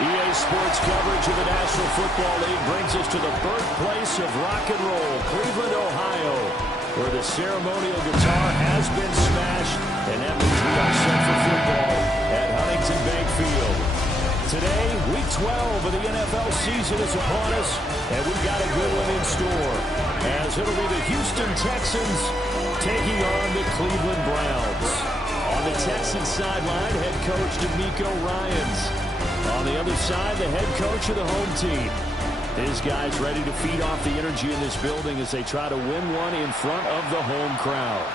EA Sports coverage of the National Football League brings us to the birthplace of rock and roll, Cleveland, Ohio, where the ceremonial guitar has been smashed, and that means we are set for football at Huntington Bank Field. Today, Week 12 of the NFL season is upon us, and we've got a good one in store, as it'll be the Houston Texans taking on the Cleveland Browns. On the Texans sideline, head coach DeMeco Ryans. On the other side, the head coach of the home team. His guys ready to feed off the energy in this building as they try to win one in front of the home crowd.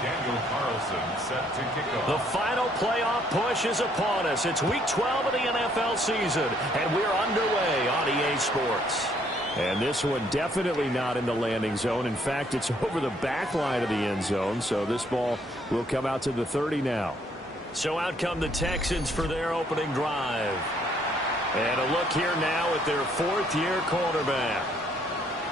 Daniel Carlson set to kick off. The final playoff push is upon us. It's Week 12 of the NFL season, and we're underway on EA Sports. And this one definitely not in the landing zone. In fact, it's over the back line of the end zone, so this ball will come out to the 30 now. So out come the Texans for their opening drive. And a look here now at their fourth-year quarterback.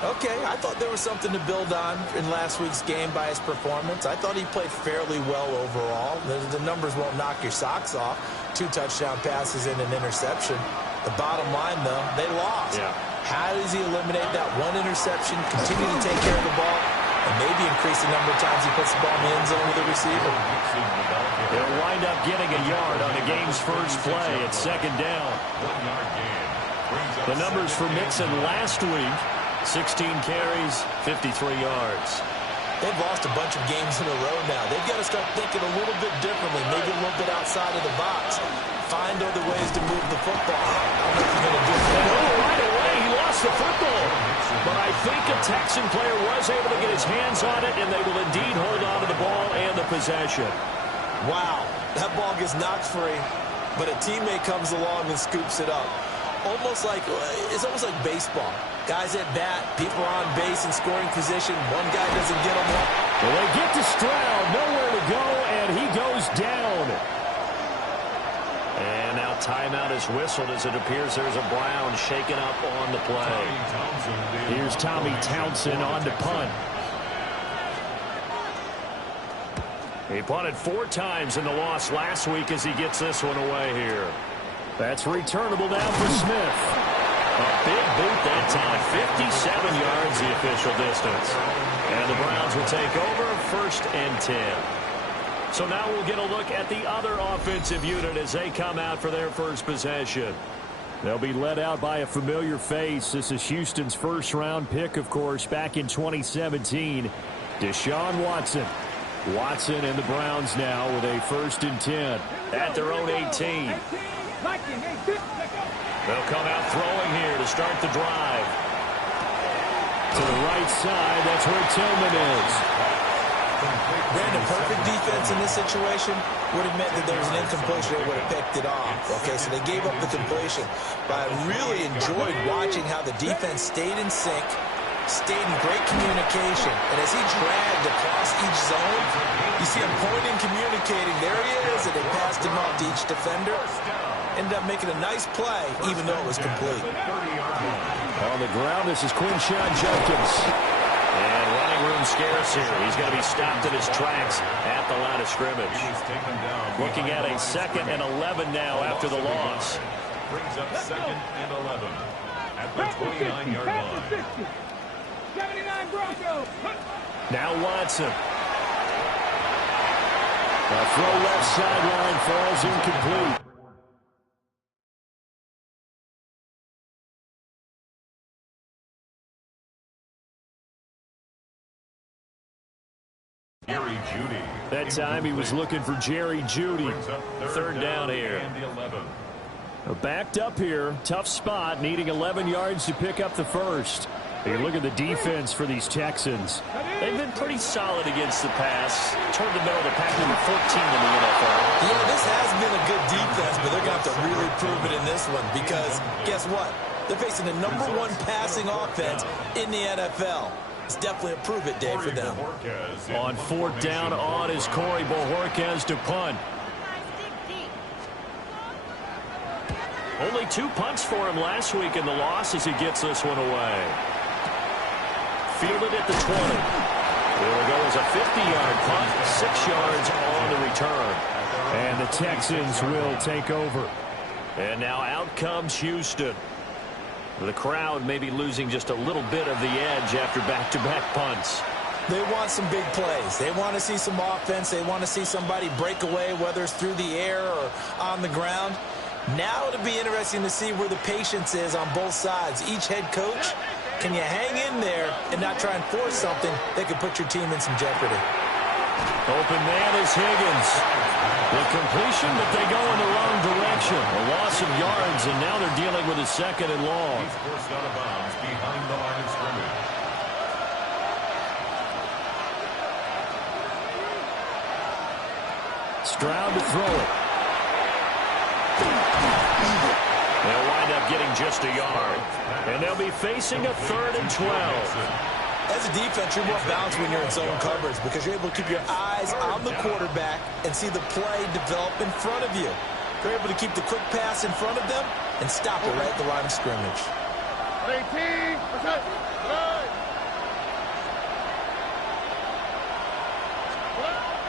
Okay, I thought there was something to build on in last week's game by his performance. I thought he played fairly well overall. The numbers won't knock your socks off. 2 touchdown passes and an interception. The bottom line, though, they lost. Yeah. How does he eliminate that one interception, continue to take care of the ball, and maybe increase the number of times he puts the ball in the end zone with the receiver? They'll wind up getting a yard on the game's first play at second down. The numbers for Mixon last week, 16 carries, 53 yards. They've lost a bunch of games in a row now. They've got to start thinking a little bit differently, maybe a little bit outside of the box. Find other ways to move the football. I don't know if you're going to do that. Right away, he lost the football. But I think a Texan player was able to get his hands on it, and they will indeed hold on to the ball and the possession. Wow, that ball gets knocked free, but a teammate comes along and scoops it up. It's almost like baseball. Guys at bat, people are on base in scoring position. One guy doesn't get them up. Well, they get to Stroud, nowhere to go, and he goes down. And now timeout is whistled as it appears there's a Brown shaken up on the play. Here's Tommy Townsend on to punt. He punted 4 times in the loss last week as he gets this one away here. That's returnable now for Smith. A big boot that time, 57 yards the official distance. And the Browns will take over, 1st and 10. So now we'll get a look at the other offensive unit as they come out for their first possession. They'll be led out by a familiar face. This is Houston's first-round pick, of course, back in 2017. Deshaun Watson. Watson and the Browns now with a 1st and 10 at their own 18. They'll come out throwing here to start the drive. To the right side, that's where Tillman is. Brandon, perfect defense in this situation would have meant that there was an incompletion that would have picked it off. Okay, so they gave up the completion. But I really enjoyed watching how the defense stayed in sync, stayed in great communication. And as he dragged across each zone, you see him pointing, communicating. There he is, and they passed him off to each defender. Ended up making a nice play, even though it was complete. On the ground, this is Quinshon Judkins. And running room scarce here. He's going to be stopped in his tracks at the line of scrimmage. Looking at a 2nd and 11 now after the loss. Brings up 2nd and 11 at the 29-yard line. 79 Broncos. Now Watson. The throw left sideline falls incomplete. That time he was looking for Jerry Jeudy. 3rd down here. Backed up here. Tough spot. Needing 11 yards to pick up the 1st. You look at the defense for these Texans. They've been pretty solid against the pass. Toward the middle of the pack, number 14 in the NFL. Yeah, this has been a good defense, but they're going to have to really prove it in this one because guess what? They're facing the number 1 passing offense in the NFL. It's definitely a prove-it day for them. On 4th down on is Corey Bojorquez to punt. Only 2 punts for him last week in the loss as he gets this one away. Fielded at the 20. There we go as a 50-yard punt, 6 yards on the return. And the Texans will take over. And now out comes Houston. The crowd may be losing just a little bit of the edge after back-to-back punts. They want some big plays. They want to see some offense. They want to see somebody break away, whether it's through the air or on the ground. Now it'll be interesting to see where the patience is on both sides. Each head coach, can you hang in there and not try and force something that could put your team in some jeopardy? Open man is Higgins. The completion, but they go in the wrong direction. A loss of yards, and now they're dealing with a second and long. He's forced out of bounds behind the line of scrimmage. Stroud to throw it. They'll wind up getting just a yard. And they'll be facing a 3rd and 12. As a defense, you're more balanced when you're in zone coverage because you're able to keep your eyes on the quarterback and see the play develop in front of you. You're able to keep the quick pass in front of them and stop it right at the line of scrimmage. 18,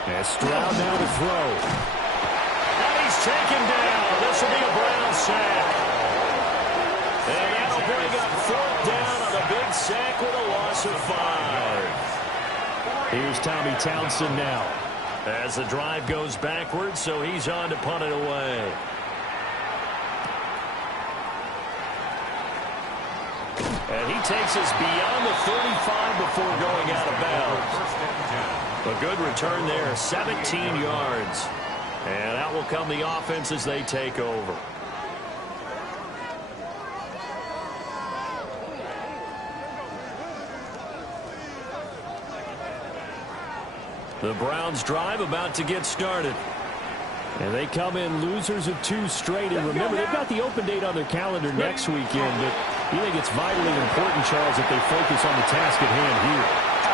And Stroud now to throw. And he's taken down. This will be a Brown sack. And that'll bring up 4th down on a big sack with a loss of 5. Here's Tommy Townsend now. As the drive goes backwards, so he's on to punt it away. And he takes us beyond the 35 before going out of bounds. A good return there, 17 yards. And out will come the offense as they take over. The Browns drive about to get started. And they come in losers of 2 straight. And remember, they've got the open date on their calendar next weekend. But you think it's vitally important, Charles, that they focus on the task at hand here.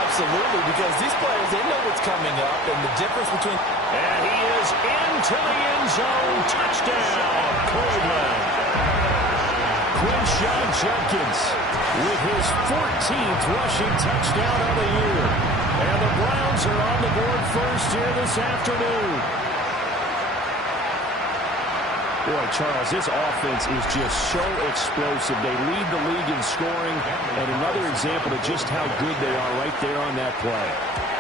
Absolutely, because these players, they know what's coming up. And the difference between... And he is into the end zone. Touchdown, Cleveland. Quinshon Judkins with his 14th rushing touchdown of the year. And the Browns are on the board first here this afternoon. Boy, Charles, this offense is just so explosive. They lead the league in scoring, and another example of just how good they are right there on that play.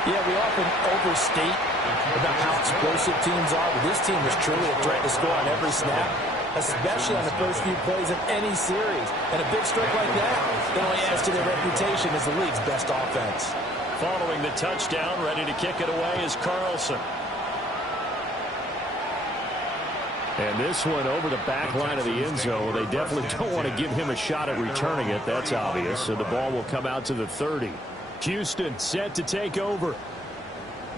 Yeah, we often overstate about how explosive teams are, but this team is truly a threat to score on every snap, especially on the first few plays of any series. And a big strike like that only adds to their reputation as the league's best offense. Following the touchdown, ready to kick it away is Carlson. And this one over the back line of the end zone. They definitely don't want to give him a shot at returning it. That's obvious. So the ball will come out to the 30. Houston set to take over.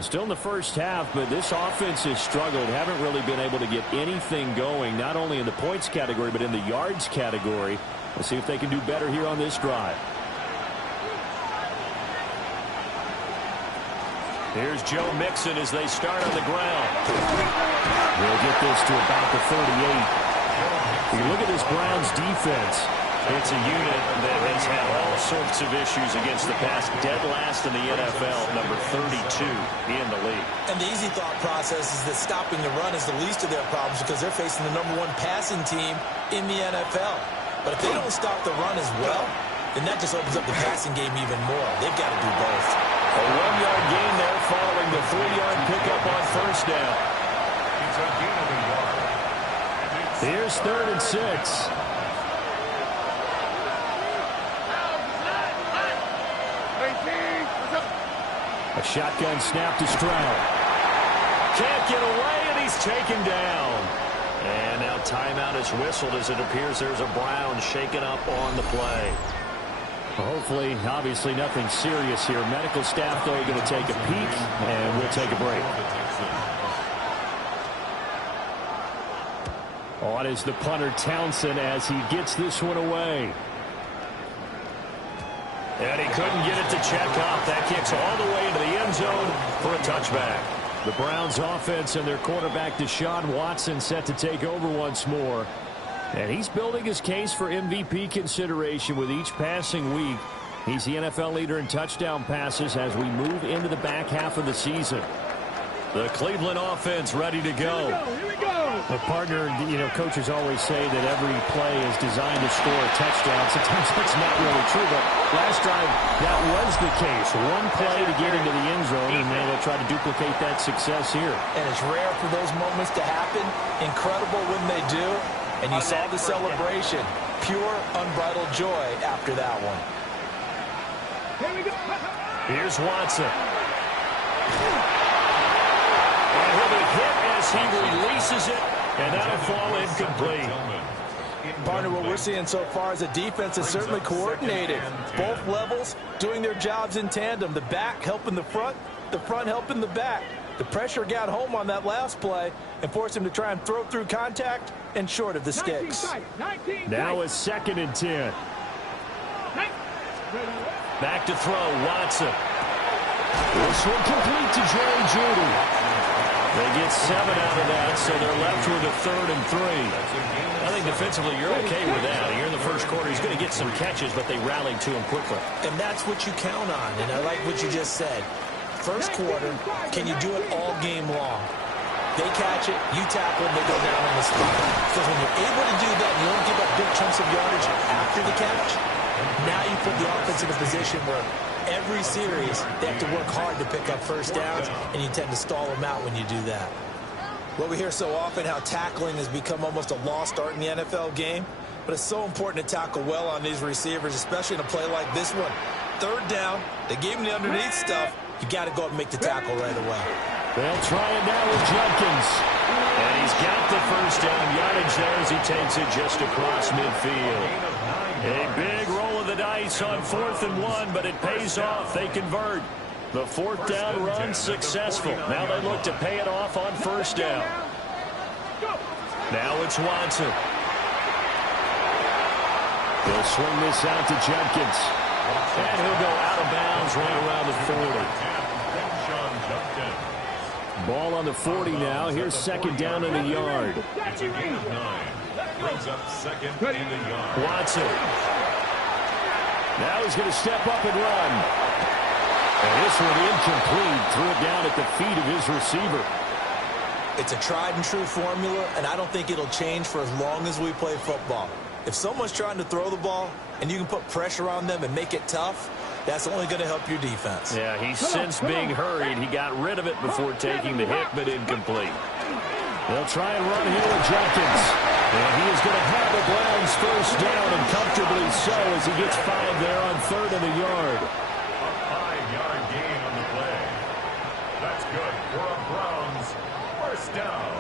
Still in the first half, but this offense has struggled. Haven't really been able to get anything going, not only in the points category, but in the yards category. We'll see if they can do better here on this drive. Here's Joe Mixon as they start on the ground. They'll get this to about the 38. You look at this Browns defense. It's a unit that has had all sorts of issues against the pass. Dead last in the NFL, number 32 in the league. And the easy thought process is that stopping the run is the least of their problems because they're facing the #1 passing team in the NFL. But if they don't stop the run as well, then that just opens up the passing game even more. They've got to do both. A 1-yard gain there following the 3-yard pickup on first down. It's a gain of a yard. Here's 3rd and 6. A shotgun snap to Stroud. Can't get away, and he's taken down. And now timeout is whistled as it appears there's a Brown shaken up on the play. Hopefully, obviously nothing serious here. Medical staff, though, going to take a peek, and we'll take a break. On is the punter Townsend as he gets this one away. And he couldn't get it to check up. That kicks all the way into the end zone for a touchback. The Browns offense and their quarterback Deshaun Watson set to take over once more. And he's building his case for MVP consideration with each passing week. He's the NFL leader in touchdown passes as we move into the back half of the season. The Cleveland offense ready to go. Here we go. A partner, coaches always say that every play is designed to score a touchdown. Sometimes that's not really true, but last drive, that was the case. One play to get into the end zone, and now they'll try to duplicate that success here. And it's rare for those moments to happen. Incredible when they do. And you saw the celebration. Pure, unbridled joy after that one. Here we go. Here's Watson. And he'll be hit as he releases it, and that'll fall incomplete. Partner, what we're seeing so far is the defense is certainly coordinated. Both levels doing their jobs in tandem. The back helping the front helping the back. The pressure got home on that last play and forced him to try and throw through contact and short of the sticks. Now it's 2nd and 10. Back to throw, Watson. This one complete to Jerry Jeudy. They get 7 out of that, so they're left with a 3rd and 3. I think defensively you're okay with that. Here in the first quarter, he's going to get some catches, but they rallied to him quickly. And that's what you count on, and I like what you just said. First quarter, can you do it all game long? They catch it, you tackle them, they go down on the spot. Because when you're able to do that, and you don't give up big chunks of yardage after the catch, now you put the offense in a position where every series they have to work hard to pick up first downs, and you tend to stall them out when you do that. Well, we hear so often how tackling has become almost a lost art in the NFL game, but it's so important to tackle well on these receivers, especially in a play like this one. 3rd down, they gave him the underneath stuff. You got to go up and make the tackle right away. They'll try it now with Jenkins. And he's got the first down yardage there as he takes it just across midfield. A big roll of the dice on 4th and 1, but it pays off. They convert. The 4th down run successful. Now they look to pay it off on 1st down. Now it's Watson. He'll swing this out to Jenkins. And he'll go out of bounds right around the 40. Ball on the 40 now. Here's 2nd down in the yard. It's a gain of 9. Brings up 2nd in the yard. Watson. Now he's going to step up and run. And this one incomplete. Threw it down at the feet of his receiver. It's a tried and true formula, and I don't think it'll change for as long as we play football. If someone's trying to throw the ball and you can put pressure on them and make it tough, that's only going to help your defense. Yeah, he's since being hurried. He got rid of it before taking the hit, but incomplete. They'll try and run here with Jenkins. And he is going to have the Browns first down, and comfortably so as he gets 5 there on 3rd and a yard. A 5-yard gain on the play. That's good for a Browns first down.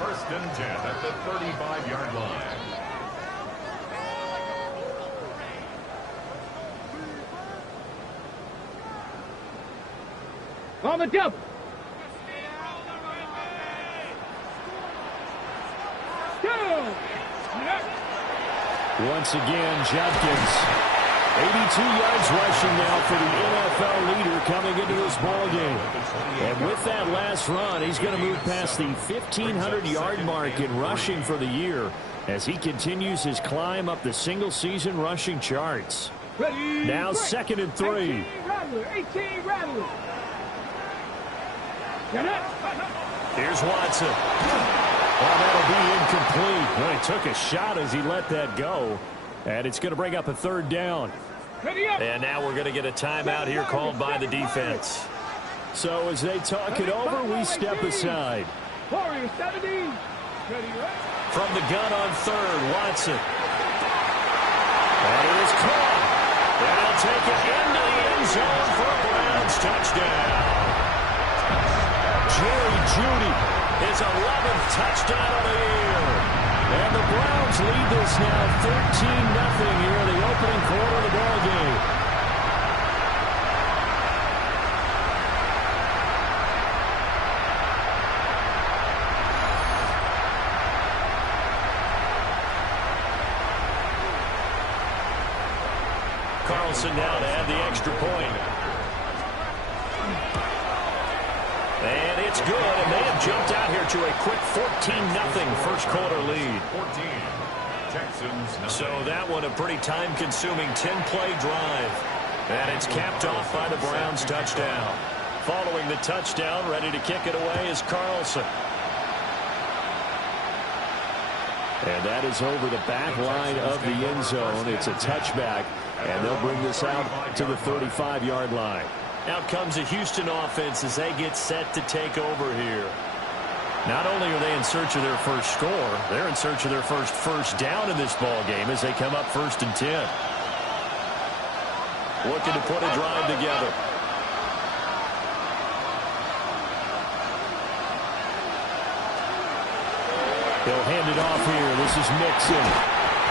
1st and 10 at the 35-yard line. On the double. Once again, Jenkins. 82 yards rushing now for the NFL leader coming into this ball game. And with that last run, he's going to move past the 1,500-yard mark in rushing for the year as he continues his climb up the single-season rushing charts. Now 2nd and 3. 18 Rattler. Here's Watson. Well, that'll be incomplete. Well, he took a shot as he let that go. And it's going to bring up a 3rd down. And now we're going to get a timeout here called by the defense. So as they talk it over, we step aside. Warriors 70. From the gun on 3rd, Watson. And it is caught. And he'll take it into the end zone for a Browns touchdown. Jerry Jeudy, his 11th touchdown of the year. And the Browns lead this now 13-0 here in the opening quarter of the ball game. Carlson now to add the extra point. And it's good, and they have jumped out here to a quick 14-0 first quarter lead. 14. Texans. So that one a pretty time-consuming 10-play drive. And it's capped off by the Browns touchdown. Following the touchdown, ready to kick it away is Carlson. And that is over the back line of the end zone. It's a touchback, and they'll bring this out to the 35-yard line. Out comes the Houston offense as they get set to take over here. Not only are they in search of their first score, they're in search of their first down in this ball game as they come up 1st and 10. Looking to put a drive together. He'll hand it off here. This is Mixon.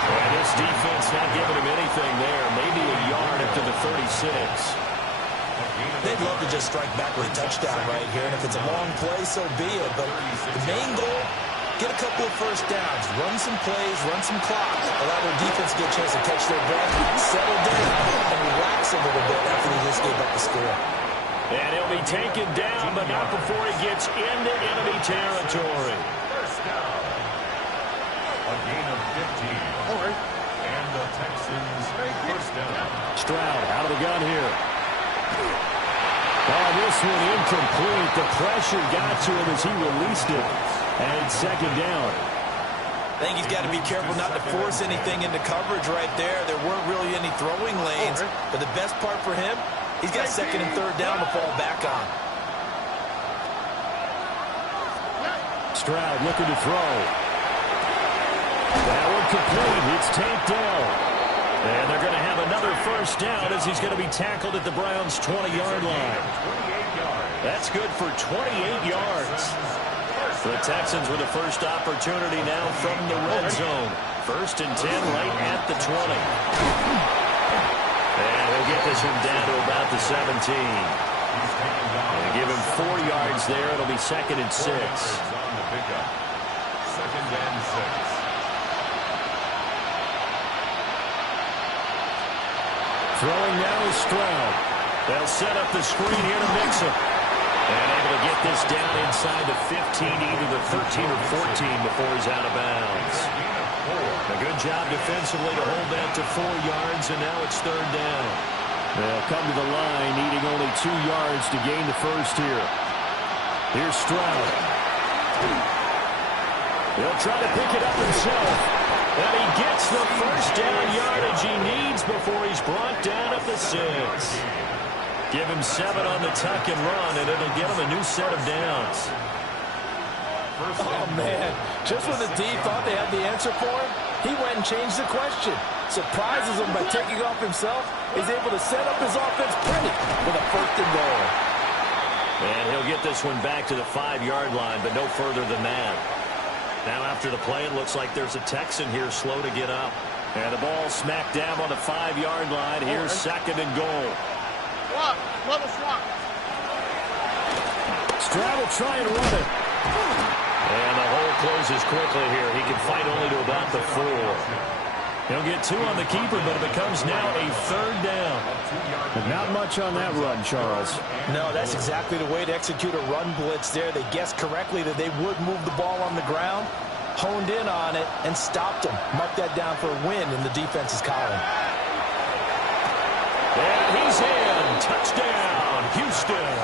And this defense not giving him anything there. Maybe a yard after the 36. They'd love to just strike back with a touchdown right here. And if it's a long play, so be it. But the main goal, get a couple of first downs. Run some plays, run some clock. Allow their defense to get a chance to catch their breath, settle down, and relax a little bit after they just gave up the score. And he'll be taken down, but not before he gets into enemy territory. First down. A gain of 15. And the Texans first down. Stroud out of the gun here. Oh, this one incomplete. The pressure got to him as he released it. And 2nd down. I think he's got to be careful not to force anything into coverage right there. There weren't really any throwing lanes. But the best part for him, he's got 2nd and 3rd down to fall back on. Stroud looking to throw. That one complete. It's tanked down. And they're going to have another first down as he's going to be tackled at the Browns' 20-yard line. That's good for 28 yards. The Texans with the first opportunity now from the red zone. 1st and 10 right at the 20. And he'll get this one down to about the 17. And give him 4 yards there. It'll be 2nd and 6. 2nd and 6. Throwing now is Stroud. They'll set up the screen here to Mixon. And able to get this down inside the 15, either the 13 or 14 before he's out of bounds. A good job defensively to hold that to 4 yards, and now it's 3rd down. They'll come to the line, needing only 2 yards to gain the first here. Here's Stroud. He'll try to pick it up himself. And he gets the first down yardage he needs before he's brought down at the 6. Give him 7 on the tuck and run, and it'll give him a new set of downs. Oh, man. Just when the D thought they had the answer for him, he went and changed the question. Surprises him by taking off himself. He's able to set up his offense pretty with a 1st and goal. And he'll get this one back to the 5-yard line, but no further than that. Now after the play, it looks like there's a Texan here slow to get up. And the ball smacked down on the 5-yard line. Here's 2nd and goal. Stroud will try and run it. And the hole closes quickly here. He can fight only to about the 4. He'll get 2 on the keeper, but it becomes now a 3rd down. And not much on that run, Charles. No, that's exactly the way to execute a run blitz there. They guessed correctly that they would move the ball on the ground, honed in on it, and stopped them. Mark that down for a win in the defense's column. And he's in. Touchdown, Houston.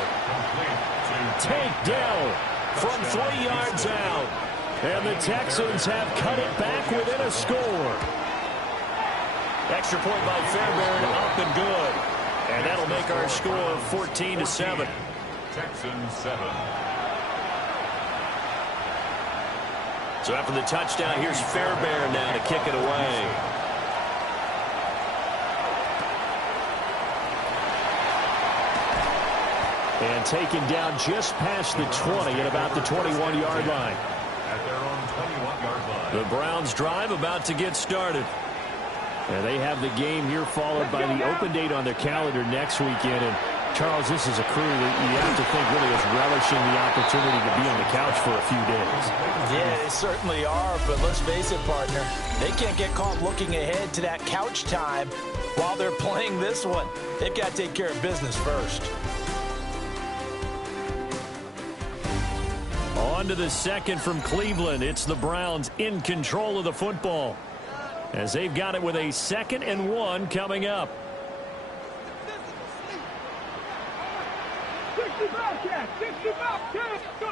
Takedown from 3 yards out. And the Texans have cut it back within a score. Extra point by Fairbairn, up and good. And that'll make our score 14-7. Texans 7. So after the touchdown, here's Fairbairn now to kick it away. And taken down just past the 20 at about the 21-yard line. At their own 21-yard line. The Browns drive about to get started. And they have the game here followed by the open date on their calendar next weekend. And Charles, this is a crew that you have to think really is relishing the opportunity to be on the couch for a few days. Yeah, they certainly are, but let's face it, partner. They can't get caught looking ahead to that couch time while they're playing this one. They've got to take care of business first. On to the 2nd from Cleveland. It's the Browns in control of the football, as they've got it with a 2nd and 1 coming up. 60 Bobcats, 60 Bobcats, go!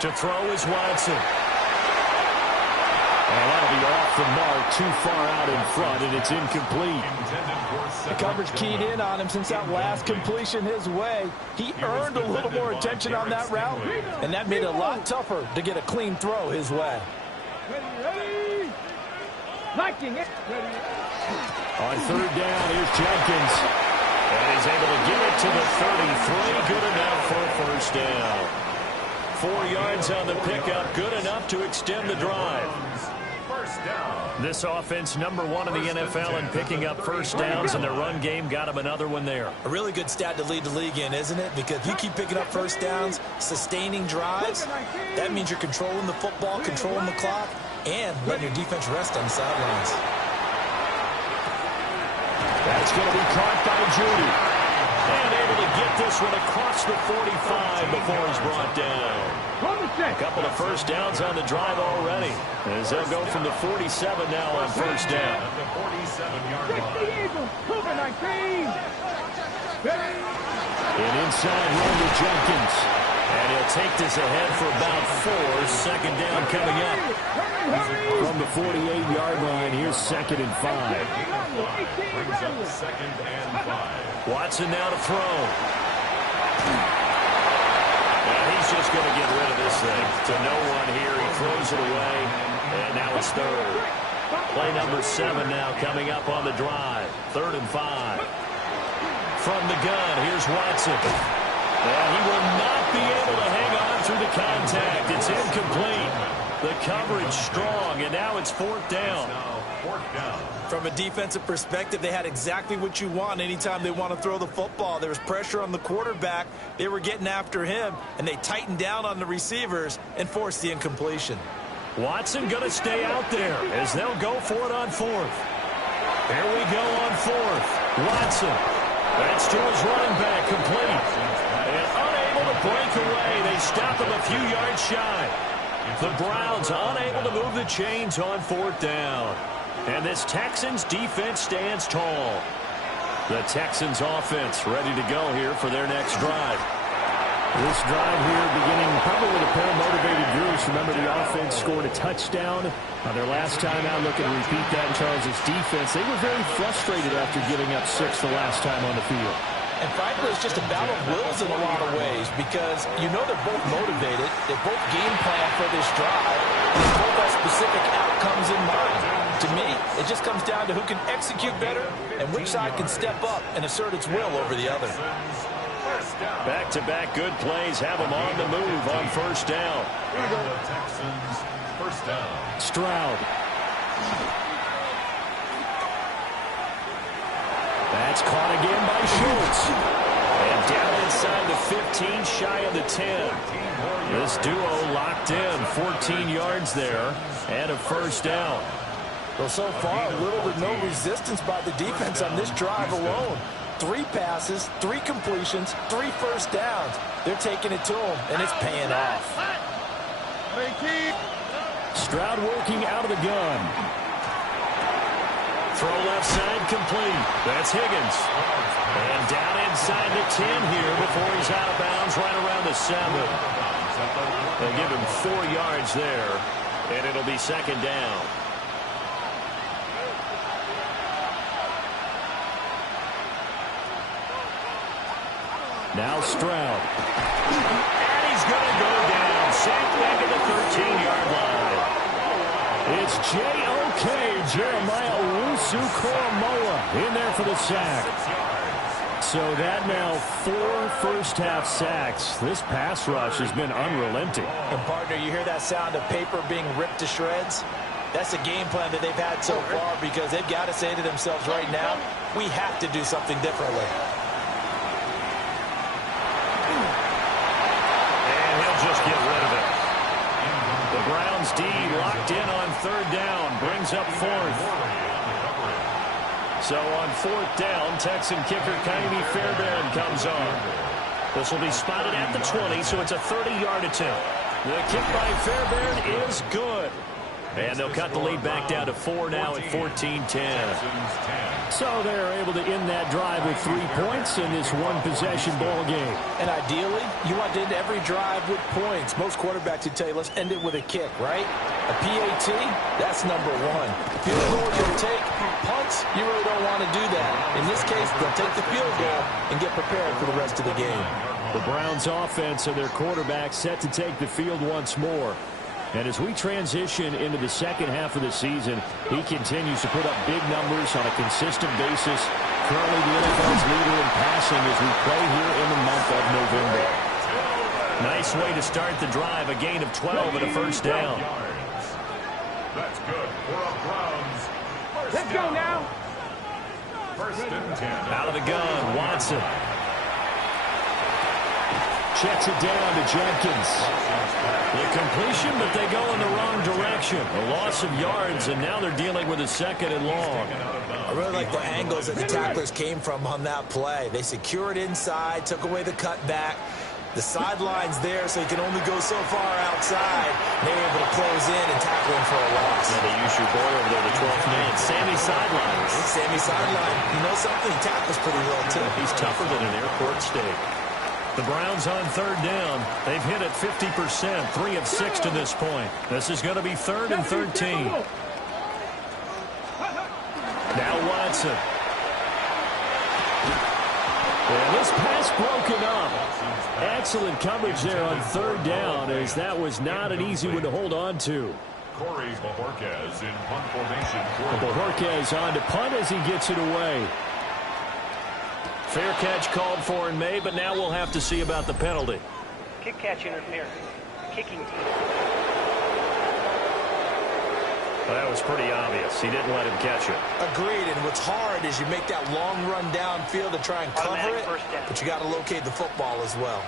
To throw is Watson. And that'll be off the mark, too far out in front, and it's incomplete. The coverage keyed in on him since that last completion his way. He earned a little more attention on that route, and that made it a lot tougher to get a clean throw his way. Ready? Liking it. Ready? On third down, here's Jenkins. And he's able to get it to the 33. Good enough for a first down. 4 yards on the pickup. Good enough to extend the drive. First down. This offense, #1 in the NFL in picking up first downs, and their run game got him another one there. A really good stat to lead the league in, isn't it? Because if you keep picking up first downs, sustaining drives, that means you're controlling the football, controlling the clock, and letting your defense rest on the sidelines. That's going to be caught by Judy. And able to get this one across the 45 before he's brought down. A couple of first downs on the drive already, as they'll go from the 47 now on first down. At the 47-yard line. 60 Eagles, cover 19. An inside run to Jenkins. And he'll take this ahead for about 4. Second down coming up. From the 48-yard line, here's 2nd and 5. Brings up 2nd and 5. Watson now to throw. And he's just going to get rid of this thing. To no one here. He throws it away. And now it's 3rd. Play number 7 now coming up on the drive. 3rd and 5. From the gun, here's Watson. And he will not be able to hang on through the contact. It's incomplete. The coverage strong, and now it's 4th down. From a defensive perspective, they had exactly what you want anytime they want to throw the football. There was pressure on the quarterback. They were getting after him, and they tightened down on the receivers and forced the incompletion. Watson going to stay out there as they'll go for it on 4th. Here we go on 4th. Watson. That's to his running back, complete. And unable to break away. They stop him a few yards shy. The Browns unable to move the chains on 4th down. And this Texans defense stands tall. The Texans offense ready to go here for their next drive. This drive here beginning probably with a pair of motivated Drews. Remember, the offense scored a touchdown on their last time out. Looking to repeat that in Charles' defense. They were very frustrated after giving up 6 the last time on the field. And frankly, it's just a battle of wills in a lot of ways because you know they're both motivated. They both game plan for this drive. And they both have specific outcomes in mind. To me, it just comes down to who can execute better and which side can step up and assert its will over the other. Back-to-back good plays have them on the move on 1st down. The Texans, 1st down. Stroud. That's caught again by Schultz. And down inside the 15, shy of the 10. This duo locked in, 14 yards there, and a 1st down. Well, so far, little to no resistance by the defense on this drive alone. 3 passes, 3 completions, 3 first downs. They're taking it to them, and it's paying off. Stroud working out of the gun. Throw left side complete. That's Higgins. And down inside the 10 here before he's out of bounds right around the 7. They'll give him 4 yards there, and it'll be 2nd down. Now Stroud. And he's going to go down. Sacked back at the 13-yard line. It's J.O.K. Jeremiah Owusu-Koramoah in there for the sack. So that now 4 first-half sacks. This pass rush has been unrelenting. And, partner, you hear that sound of paper being ripped to shreds? That's a game plan that they've had so far because they've got to say to themselves right now, we have to do something differently. Just get rid of it. The Browns D locked in on 3rd down, brings up 4th. So on 4th down, Texan kicker Kaimi Fairbairn comes on. This will be spotted at the 20, so it's a 30-yard attempt. The kick by Fairbairn is good. And they'll cut the lead back down to 4 now at 14-10. So they're able to end that drive with 3 points in this one-possession ball game. And ideally, you want to end every drive with points. Most quarterbacks would tell you, let's end it with a kick, right? A PAT, that's number 1. Field goal you'll take, punts, you really don't want to do that. In this case, they'll take the field goal and get prepared for the rest of the game. The Browns offense and their quarterback set to take the field once more. And as we transition into the second half of the season, he continues to put up big numbers on a consistent basis. Currently the NFL's leader in passing as we play here in the month of November. Nice way to start the drive, a gain of 12 and a first down. That's good for a Browns. Let's go now. First and 10. Out of the gun, Watson. Checks it down to Jenkins. The completion, but they go in the wrong direction. A loss of yards, and now they're dealing with a second and long. I really like the angles that the tacklers came from on that play. They secured inside, took away the cutback. The sideline's there, so he can only go so far outside. They were able to close in and tackle him for a loss. Yeah, they use your boy over there, the 12th man, Sammy Sidelines. Sammy Sideline. You know something? He tackles pretty well, too. He's tougher than an airport steak. The Browns on third down. They've hit it 50%, 3 of 6 to this point. This is going to be 3rd and 13. Now Watson. And this pass broken up. Excellent coverage there on third down, as that was not an easy one to hold on to. Corey Bojorquez in punt formation. Bojorquez on to punt as he gets it away. Fair catch called for and made, but now we'll have to see about the penalty. Kick catch interference. Kicking team. Well, that was pretty obvious. He didn't let him catch it. Agreed, and what's hard is you make that long run downfield to try and cover it, but you got to locate the football as well.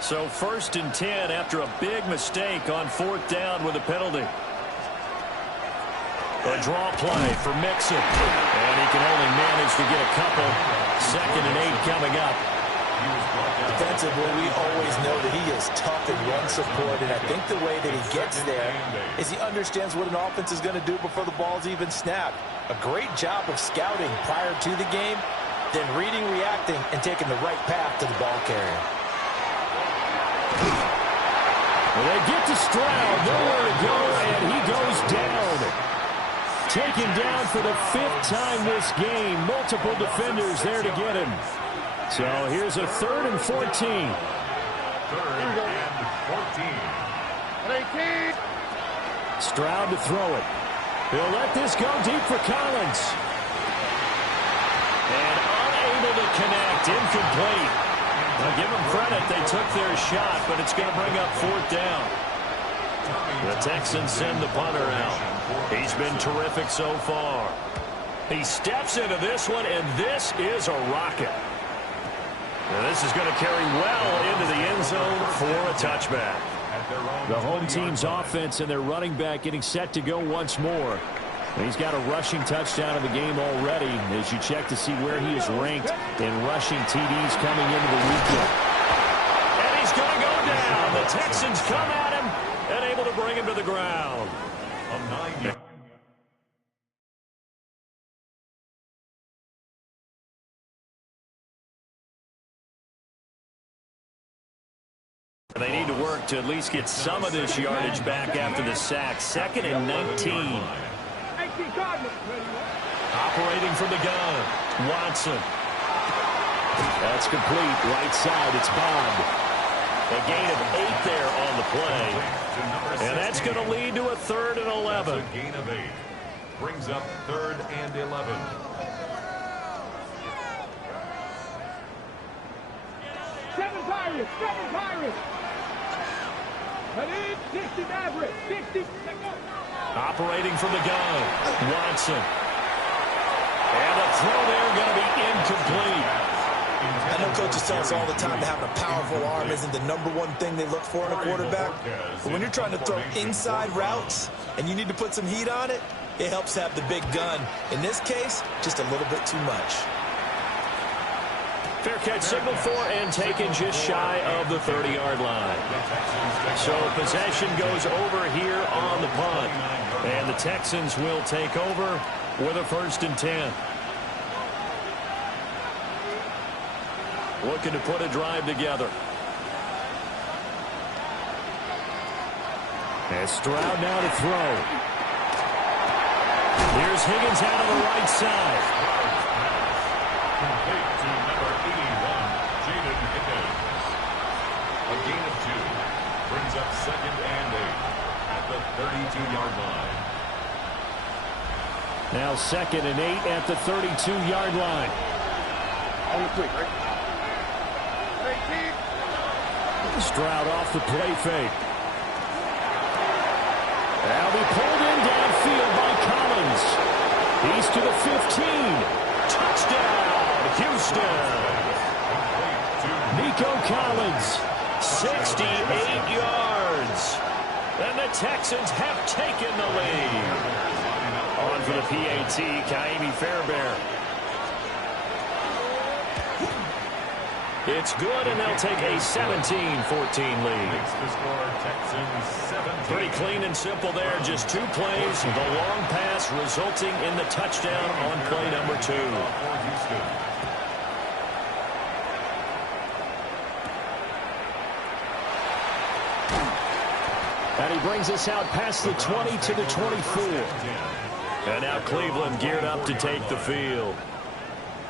So 1st and 10 after a big mistake on 4th down with a penalty. A draw play for Mixon. And he can only manage to get a couple. 2nd and 8 coming up. Defensively, we always know that he is tough in run support, and I think the way that he gets there is he understands what an offense is going to do before the ball's even snapped. A great job of scouting prior to the game, then reading, reacting, and taking the right path to the ball carrier. Well, they get to Stroud, nowhere to go, and he goes down. Taken down for the 5th time this game. Multiple defenders there to get him. So here's a 3rd and 14. 3rd and 14. Stroud to throw it. He'll let this go deep for Collins. And unable to connect. Incomplete. Now give them credit. They took their shot, but it's going to bring up 4th down. The Texans send the punter out. He's been terrific so far. He steps into this one, and this is a rocket. Now this is going to carry well into the end zone for a touchback. The home team's offense and their running back getting set to go once more. He's got a rushing touchdown of the game already as you check to see where he is ranked in rushing TDs coming into the weekend. And he's going to go down. The Texans come at him and able to bring him to the ground. A 9-yard. They need to work to at least get some of this yardage back after the sack. 2nd and 19. Operating from the gun. Watson. That's complete. Right side. It's Bond. A gain of 8 there on the play. And that's going to lead to a 3rd and 11. A gain of 8. Brings up 3rd and 11. Seven Pirates. Ready? 60 Maverick. 60. Operating from the gun. Watson. And a throw there going to be incomplete. I know coaches tell us all the time that having a powerful arm isn't the #1 thing they look for in a quarterback. But when you're trying to throw inside routes and you need to put some heat on it, it helps have the big gun. In this case, just a little bit too much. Fair catch signaled for and taken just shy of the 30-yard line. So possession goes over here on the punt. And the Texans will take over with a 1st and 10. Looking to put a drive together. As Stroud now to throw. Here's Higgins out on the right side. Complete to number 81, Jaden Higgins. A gain of 2. Brings up 2nd and 8 at the 32-yard line. Now 2nd and 8 at the 32-yard line. Only quick, right? Stroud off the play fake. Now be pulled in downfield by Collins. He's to the 15. Touchdown, Houston. Nico Collins, 68 yards. And the Texans have taken the lead. On for the PAT, Kaimi Fairbairn. It's good, and they'll take a 17-14 lead. Makes the score Texans 17. Pretty clean and simple there. Just 2 plays. The long pass resulting in the touchdown on play number 2. And he brings us out past the 20 to the 24. And now Cleveland geared up to take the field.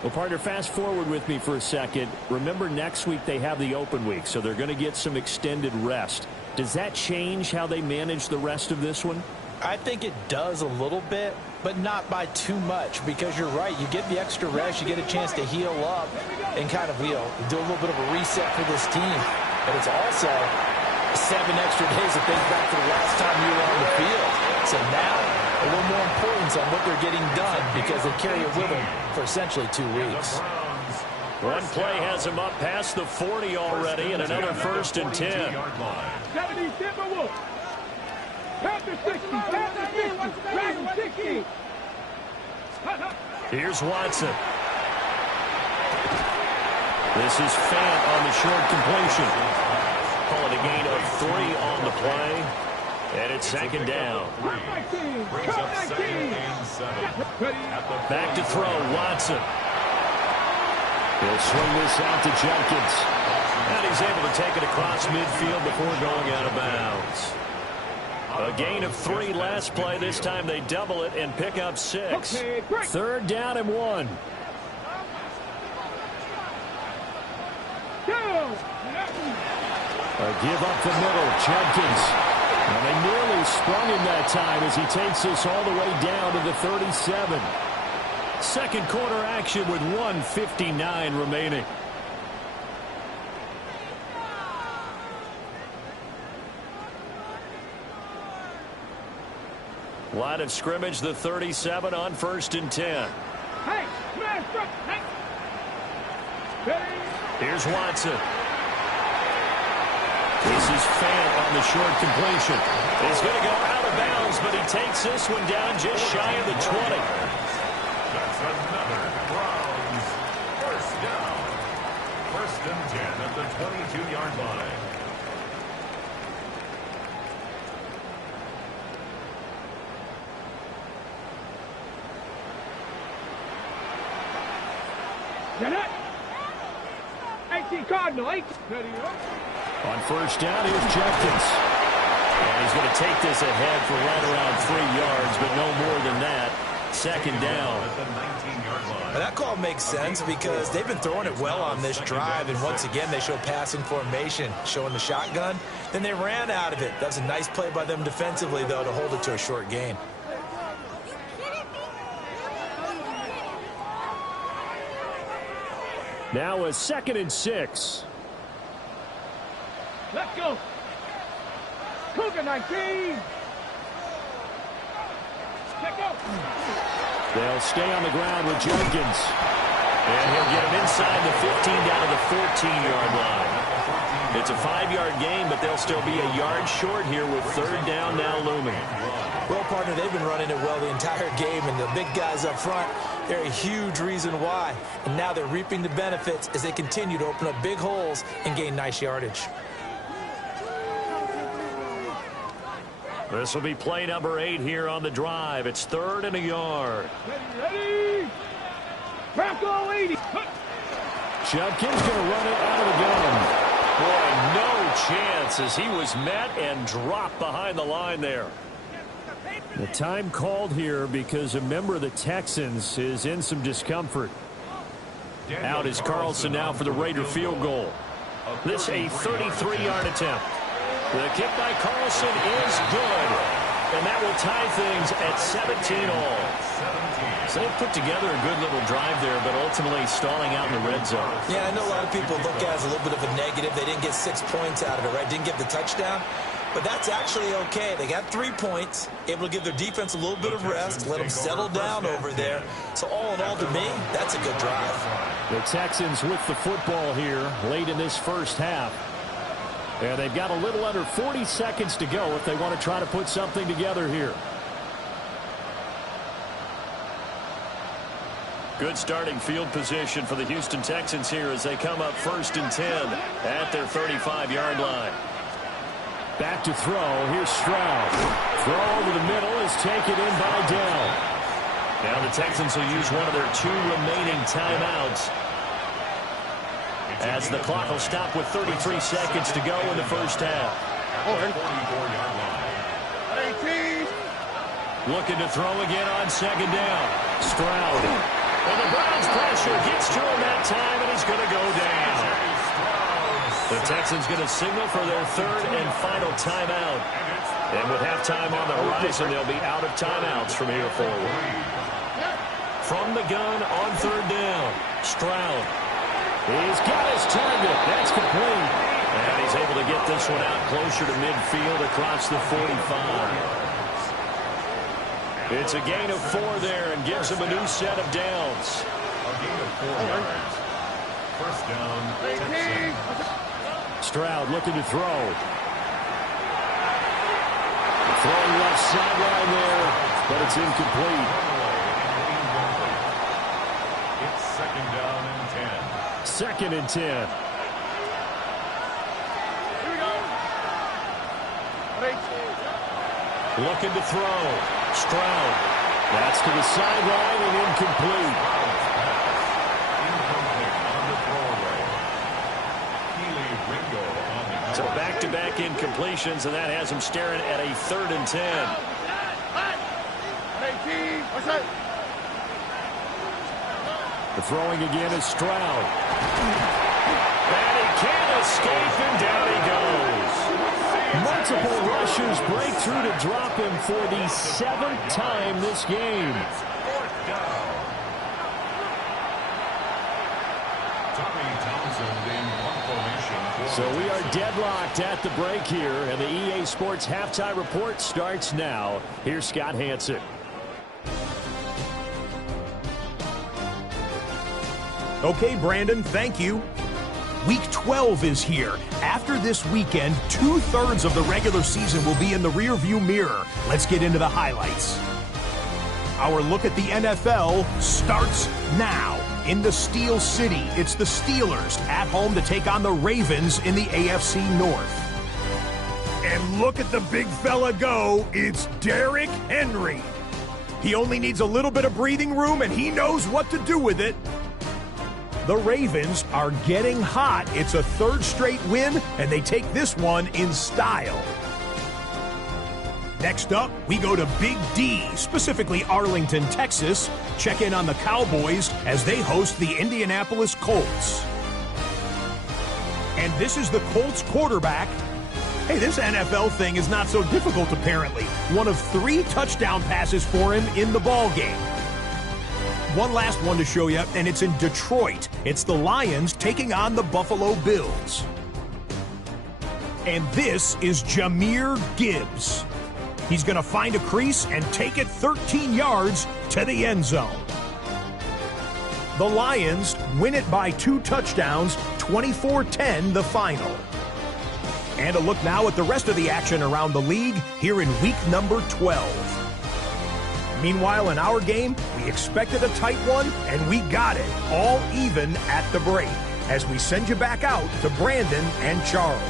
Well, partner, fast forward with me for a second. Remember, next week they have the open week, so they're going to get some extended rest. Does that change how they manage the rest of this one? I think it does a little bit, but not by too much, because you're right. You get the extra rest, you get a chance to heal up and kind of, do a little bit of a reset for this team. But it's also 7 extra days to think back to the last time you were on the field. So now, a little more importance on what they're getting done, because they carry it with them for essentially 2 weeks. One play has them up past the 40 already, and another 1st and 10. 70 Timberwolves. Panther 60. Panther 60. Dragon 60. Here's Watson. This is Fant on the short completion. Call it a gain of 3 on the play. And it's 2nd down. Brings up 2nd and 7. Back to throw, Watson. He'll swing this out to Jenkins. And he's able to take it across midfield before going out of bounds. A gain of 3 last play. This time they double it and pick up 6. 3rd down and 1. A give up the middle, Jenkins. And they nearly sprung him that time as he takes this all the way down to the 37. 2nd quarter action with 1:59 remaining. Line of scrimmage, the 37 on 1st and 10. Hey, Here's Watson. This is Fant on the short completion. He's going to go out of bounds, but he takes this one down just shy of the 20. That's another Browns 1st down. 1st and 10 at the 22-yard line. Jeanette. 18 Cardinal. 18. On 1st down, here's Jenkins. And he's going to take this ahead for right around 3 yards, but no more than that. 2nd down. At the 19-yard line. And that call makes sense because they've been throwing it well on this drive, and once again they show passing formation, showing the shotgun. Then they ran out of it. That's a nice play by them defensively, though, to hold it to a short gain. Now a 2nd and 6. Let's go. Cougar 19. Let's go. They'll stay on the ground with Jenkins. And he'll get him inside the 15 down to the 14-yard line. It's a 5-yard gain, but they'll still be a yard short here with 3rd down now looming. Well, partner, they've been running it well the entire game, and the big guys up front They're a huge reason why. And now they're reaping the benefits as they continue to open up big holes and gain nice yardage. This will be play number 8 here on the drive. It's 3rd and a yard. Ready! Bronco 80! Judkins going to run it out of the gun. Boy, no chance as he was met and dropped behind the line there. The time called here because a member of the Texans is in some discomfort. Out is Carlson now for the Raider field goal. This a 33-yard attempt. The kick by Carlson is good. And that will tie things at 17 all. So they put together a good little drive there, but ultimately stalling out in the red zone. Yeah, I know a lot of people look at it as a little bit of a negative. They didn't get 6 points out of it, right? Didn't get the touchdown. But that's actually okay. They got 3 points, able to give their defense a little bit of rest, let them settle down over there. So all in all, to me, that's a good drive. The Texans with the football here late in this first half. And they've got a little under 40 seconds to go if they want to try to put something together here. Good starting field position for the Houston Texans here as they come up 1st and 10 at their 35-yard line. Back to throw. Here's Stroud. Throw over the middle is taken in by Dell. Now the Texans will use one of their 2 remaining timeouts, as the clock will stop with 33 seconds to go in the first half. 44-yard line. Looking to throw again on 2nd down. Stroud. And the Browns pressure gets to him that time, and he's going to go down. The Texans going to signal for their 3rd and final timeout. And with halftime on the horizon, they'll be out of timeouts from here forward. From the gun on 3rd down. Stroud. He's got his target. That's complete. And he's able to get this one out closer to midfield across the 45. It's a gain of 4 there and gives him a new set of downs. A gain of 4 yards. First down, Texans. Stroud looking to throw. Throwing left sideline there, but it's incomplete. It's 2nd down and 10. 2nd and 10. Here we go. Looking to throw. Stroud. That's to the sideline and incomplete. So back-to-back incompletions, and that has him staring at a 3rd and 10. The throwing again is Stroud. And he can't escape, and down he goes. Multiple rushers break through to drop him for the 7th time this game. 4th down. So we are deadlocked at the break here, and the EA Sports Halftime Report starts now. Here's Scott Hansen. Okay, Brandon, thank you. Week 12 is here. After this weekend, 2/3 of the regular season will be in the rearview mirror. Let's get into the highlights. Our look at the NFL starts now. In the Steel City, it's the Steelers at home to take on the Ravens in the AFC North. And look at the big fella go. It's Derrick Henry. He only needs a little bit of breathing room, and he knows what to do with it. The Ravens are getting hot. It's a 3rd straight win, and they take this one in style. Next up, we go to Big D, specifically Arlington, Texas. Check in on the Cowboys as they host the Indianapolis Colts. And this is the Colts quarterback. Hey, this NFL thing is not so difficult, apparently. One of 3 touchdown passes for him in the ballgame. One last one to show you, and it's in Detroit. It's the Lions taking on the Buffalo Bills. And this is Jahmyr Gibbs. He's going to find a crease and take it 13 yards to the end zone. The Lions win it by 2 touchdowns, 24-10 the final. And a look now at the rest of the action around the league here in week number 12. Meanwhile, in our game, we expected a tight one, and we got it, all even at the break. As we send you back out to Brandon and Charles.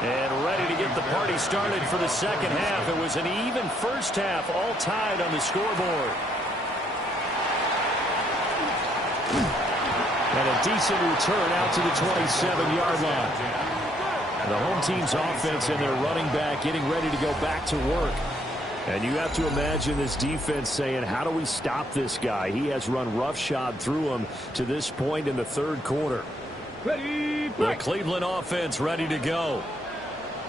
And ready to get the party started for the second half. It was an even first half, all tied on the scoreboard. And a decent return out to the 27-yard line. And the home team's offense and their running back getting ready to go back to work. And you have to imagine this defense saying, how do we stop this guy? He has run roughshod through him to this point in the third quarter. Ready, The Cleveland offense ready to go.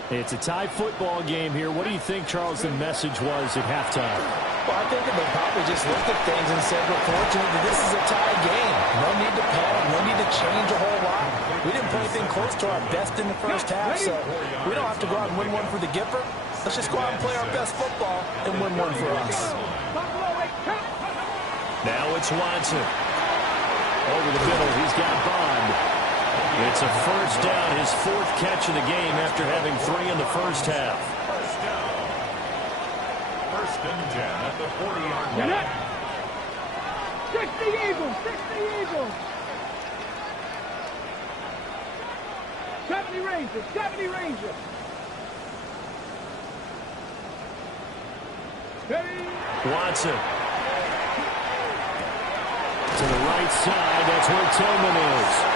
It's a tie football game here. What do you think, Charles, the message was at halftime? Well, I think they probably just looked at things and said, we're fortunate that this is a tie game. No need to panic, no need to change a whole lot. We didn't play anything close to our best in the first half, so we don't have to go out and win one for the Gipper. Let's just go out and play our best football and win one for us. Now it's Watson. Over the middle, he's got Bond. It's a first down, his fourth catch of the game after having 3 in the first half. First down. First and 10 at the 40-yard line. 60 Eagles, 60 Eagles. 70 Rangers, 70 Rangers. Watson. To the right side, that's where Tillman is.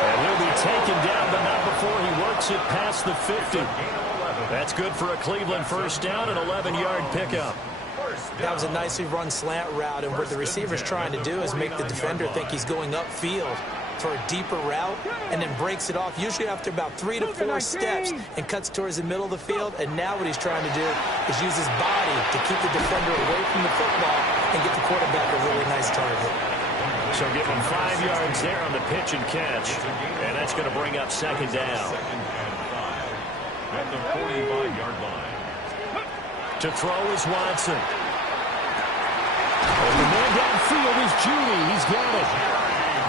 And he'll be taken down, but not before he works it past the 50. That's good for a Cleveland first down, an 11-yard pickup. That was a nicely run slant route, and what the receiver's trying to do is make the defender think he's going upfield for a deeper route, and then breaks it off, usually after about 3 to 4 steps, and cuts towards the middle of the field. And now what he's trying to do is use his body to keep the defender away from the football and get the quarterback a really nice target. So give him 5 yards there on the pitch and catch, and that's going to bring up second down. At the 45-yard line. To throw is Watson. And the man downfield is Judy. He's got it.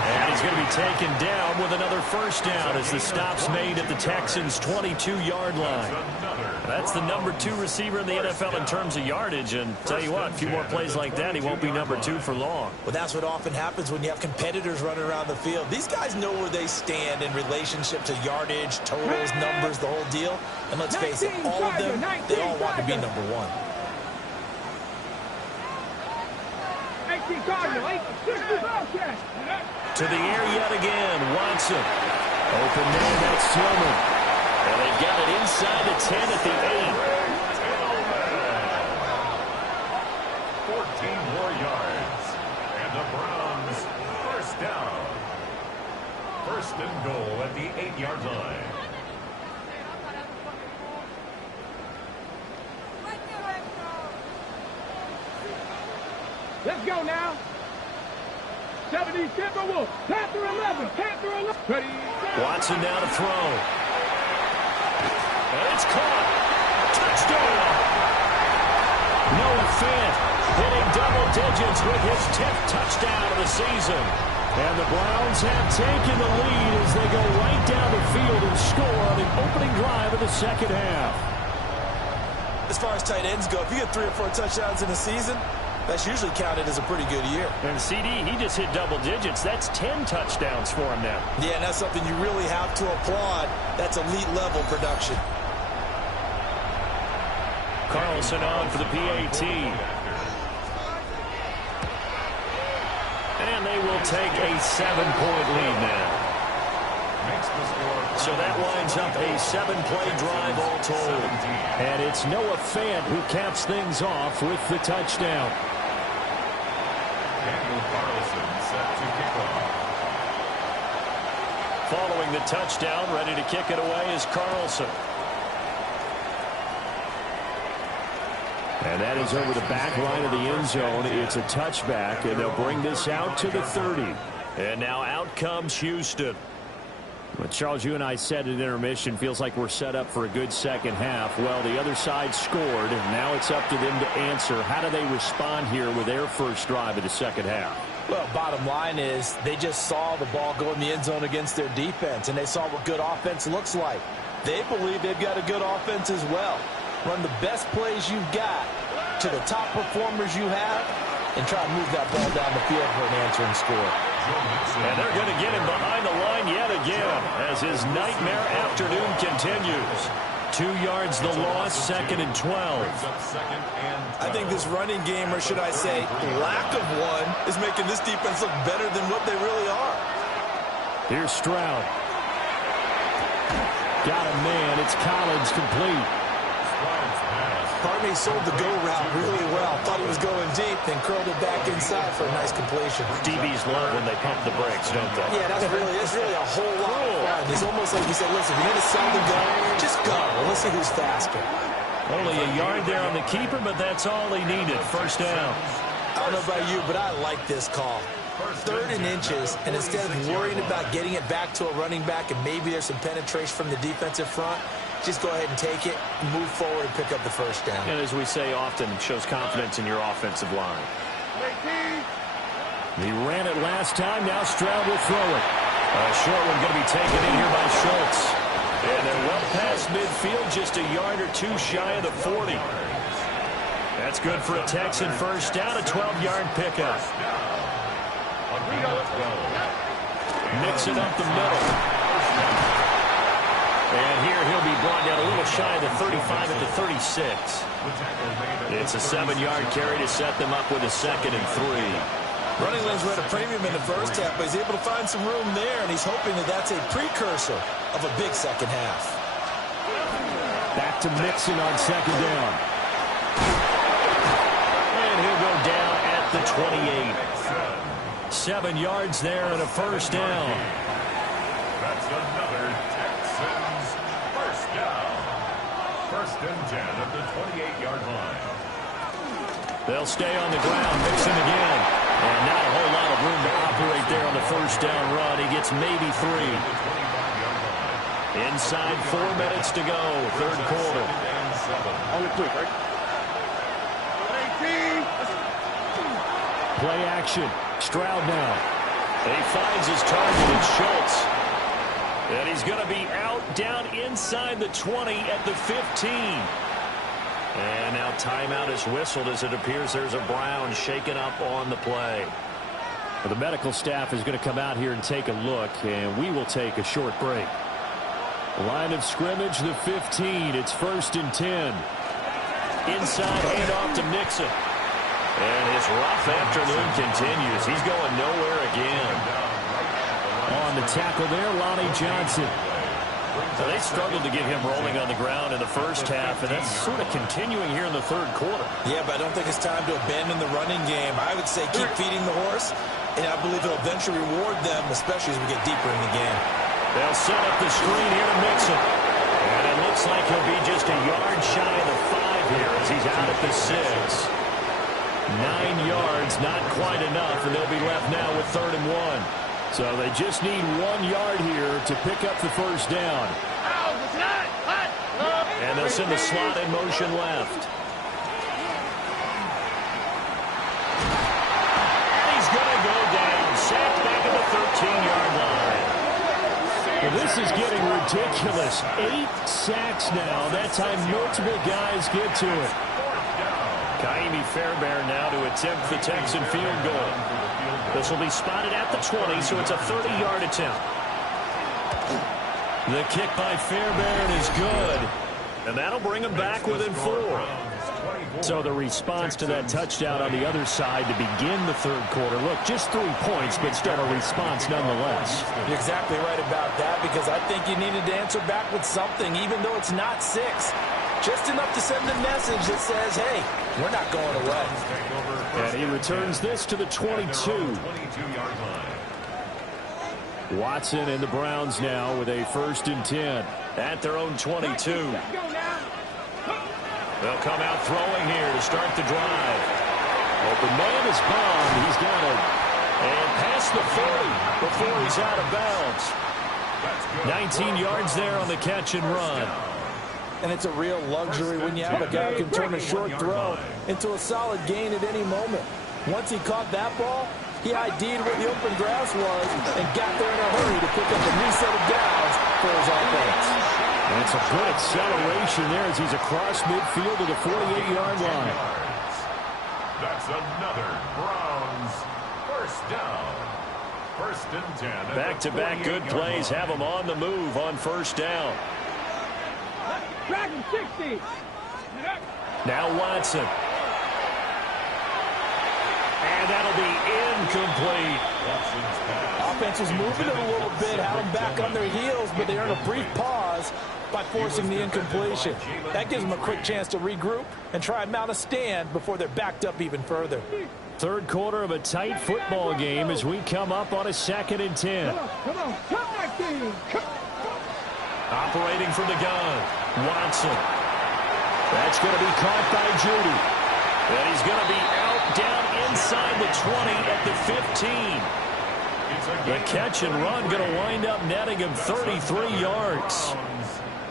And he's going to be taken down with another first down as the stop's made at the Texans' 22-yard line. That's the number 2 receiver in the NFL in terms of yardage. And tell you what, a few more plays like that, he won't be number 2 for long. Well, that's what often happens when you have competitors running around the field. These guys know where they stand in relationship to yardage, totals, numbers, the whole deal. And let's face it, all of them, they all want to be number 1. To the air yet again, Watson. Open man, that's Tillman. And they've got it inside the 10 at the 8. 14 more yards. And the Browns, first down. First and goal at the 8-yard line. Let's go now. 70 Timberwolves. Panther 11. Panther 11. Ready. Watson now to throw. And it's caught. Touchdown. Noah Fant hitting double digits with his 10th touchdown of the season. And the Browns have taken the lead as they go right down the field and score on the opening drive of the second half. As far as tight ends go, if you get 3 or 4 touchdowns in a season, that's usually counted as a pretty good year. And CD, he just hit double digits. That's 10 touchdowns for him now. Yeah, and that's something you really have to applaud. That's elite-level production. Carlson on for the PAT. And they will take a 7-point lead now. So that winds up a 7-play drive all told. And it's Noah Fant who caps things off with the touchdown. Daniel Carlson set to kick off. Following the touchdown, ready to kick it away is Carlson. And that is over the back line of the end zone. It's a touchback, and they'll bring this out to the 30. And now out comes Houston. Well, Charles, you and I said at intermission, feels like we're set up for a good second half. Well, the other side scored, and now it's up to them to answer. How do they respond here with their first drive of the second half? Well, bottom line is they just saw the ball go in the end zone against their defense, and they saw what good offense looks like. They believe they've got a good offense as well. Run the best plays you've got to the top performers you have, and try to move that ball down the field for an answering score. And they're going to get him behind the line yet again as his nightmare afternoon continues. 2 yards the loss, 2nd and 12. I think this running game, or should I say lack of one, is making this defense look better than what they really are. Here's Stroud. Got a man. It's Collins complete. Part of me sold the go route really well. Thought he was going deep, then curled it back inside for a nice completion. DBs love when they pump the brakes, don't they? Yeah, that's really a whole lot of fun. It's almost like you said, listen, if you're going to sell the gun, just go. Let's see who's faster. Only a yard there on the keeper, but that's all he needed. First down. I don't know about you, but I like this call. 3rd and inches, and instead of worrying about getting it back to a running back and maybe there's some penetration from the defensive front, just go ahead and take it, move forward, and pick up the first down. And as we say often, shows confidence in your offensive line. He ran it last time. Now Stroud will throw it. A short one going to be taken in here by Schultz. And they're well past midfield, just a yard or two shy of the 40. That's good for a Texan first down, a 12-yard pickup. Mixing up the middle. And here he'll be brought down a little shy of the 35 at the 36. It's a 7-yard carry to set them up with a 2nd and 3. Running lanes were at a premium in the first half, but he's able to find some room there, and he's hoping that that's a precursor of a big second half. Back to Mixon on 2nd down. And he'll go down at the 28. 7 yards there and a first down. That's another Texans first down. 1st and 10 at the 28-yard line. They'll stay on the ground. Mixon again. And not a whole lot of room to operate there on the first down run. He gets maybe 3. Inside 4 minutes to go. 3rd quarter. Only 3, right? Play action. Stroud now. And he finds his target. It's Schultz. And he's going to be out down inside the 20 at the 15. And now timeout is whistled as it appears there's a Brown shaken up on the play. Well, the medical staff is going to come out here and take a look, and we will take a short break. Line of scrimmage, the 15. It's 1st and 10. Inside handoff to Mixon. And his rough afternoon continues. He's going nowhere again. On the tackle there, Lonnie Johnson. So they struggled to get him rolling on the ground in the first half, and that's sort of continuing here in the 3rd quarter. Yeah, but I don't think it's time to abandon the running game. I would say keep feeding the horse, and I believe it'll eventually reward them, especially as we get deeper in the game. They'll set up the screen here to Mixon. And it looks like he'll be just a yard shy of the 5 here as he's out at the 6. 9 yards, not quite enough, and they'll be left now with 3rd and 1. So they just need 1 yard here to pick up the first down. And they'll send the slot in motion left. And he's going to go down, sacked back at the 13-yard line. Well, this is getting ridiculous. 8 sacks now. That time multiple guys get to it. Kaimi Fairbairn now to attempt the Texan field goal. This will be spotted at the 20, so it's a 30-yard attempt. The kick by Fairbairn is good, and that'll bring him back within 4. So the response to that touchdown on the other side to begin the 3rd quarter. Look, just 3 points, but still a response nonetheless. You're exactly right about that, because I think you needed to answer back with something, even though it's not 6. Just enough to send a message that says, hey, we're not going away. And he returns this to the 22. Watson and the Browns now with a 1st and 10 at their own 22. They'll come out throwing here to start the drive. Open man is Bond. He's got it. And past the 40 before he's out of bounds. That's good. 19 yards there on the catch and run. And it's a real luxury when you have a guy who can turn a short throw into a solid gain at any moment. Once he caught that ball, he ID'd where the open grass was and got there in a hurry to pick up a new set of downs for his offense. And it's a good acceleration there as he's across midfield to the 48-yard line. That's another Browns first down. First and 10. Back-to-back good plays have him on the move on first down. Dragon 60. Now Watson. And that'll be incomplete. Offense was moving it a little bit, had them back on their heels, but they earned a brief pause by forcing the incompletion. That gives them a quick chance to regroup and try and mount a stand before they're backed up even further. Third quarter of a tight football game as we come up on a 2nd and 10. Come on. Come back, team. Operating from the gun. Watson. That's going to be caught by Judy. And he's going to be out down inside the 20 at the 15. The catch and run going to wind up netting him 33 yards.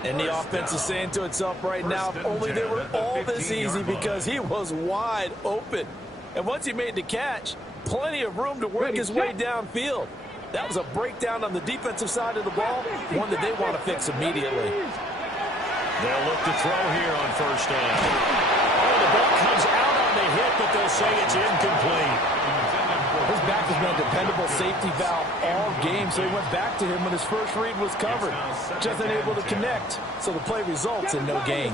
And the offense is saying to itself right now, if only they were all this easy, because he was wide open. And once he made the catch, plenty of room to work his way downfield. That was a breakdown on the defensive side of the ball, one that they want to fix immediately. They'll look to throw here on first down. Oh, the ball comes out on the hit, but they'll say it's incomplete. His back has been a dependable safety valve all game, so he went back to him when his first read was covered. Just unable to connect, so the play results in no gain.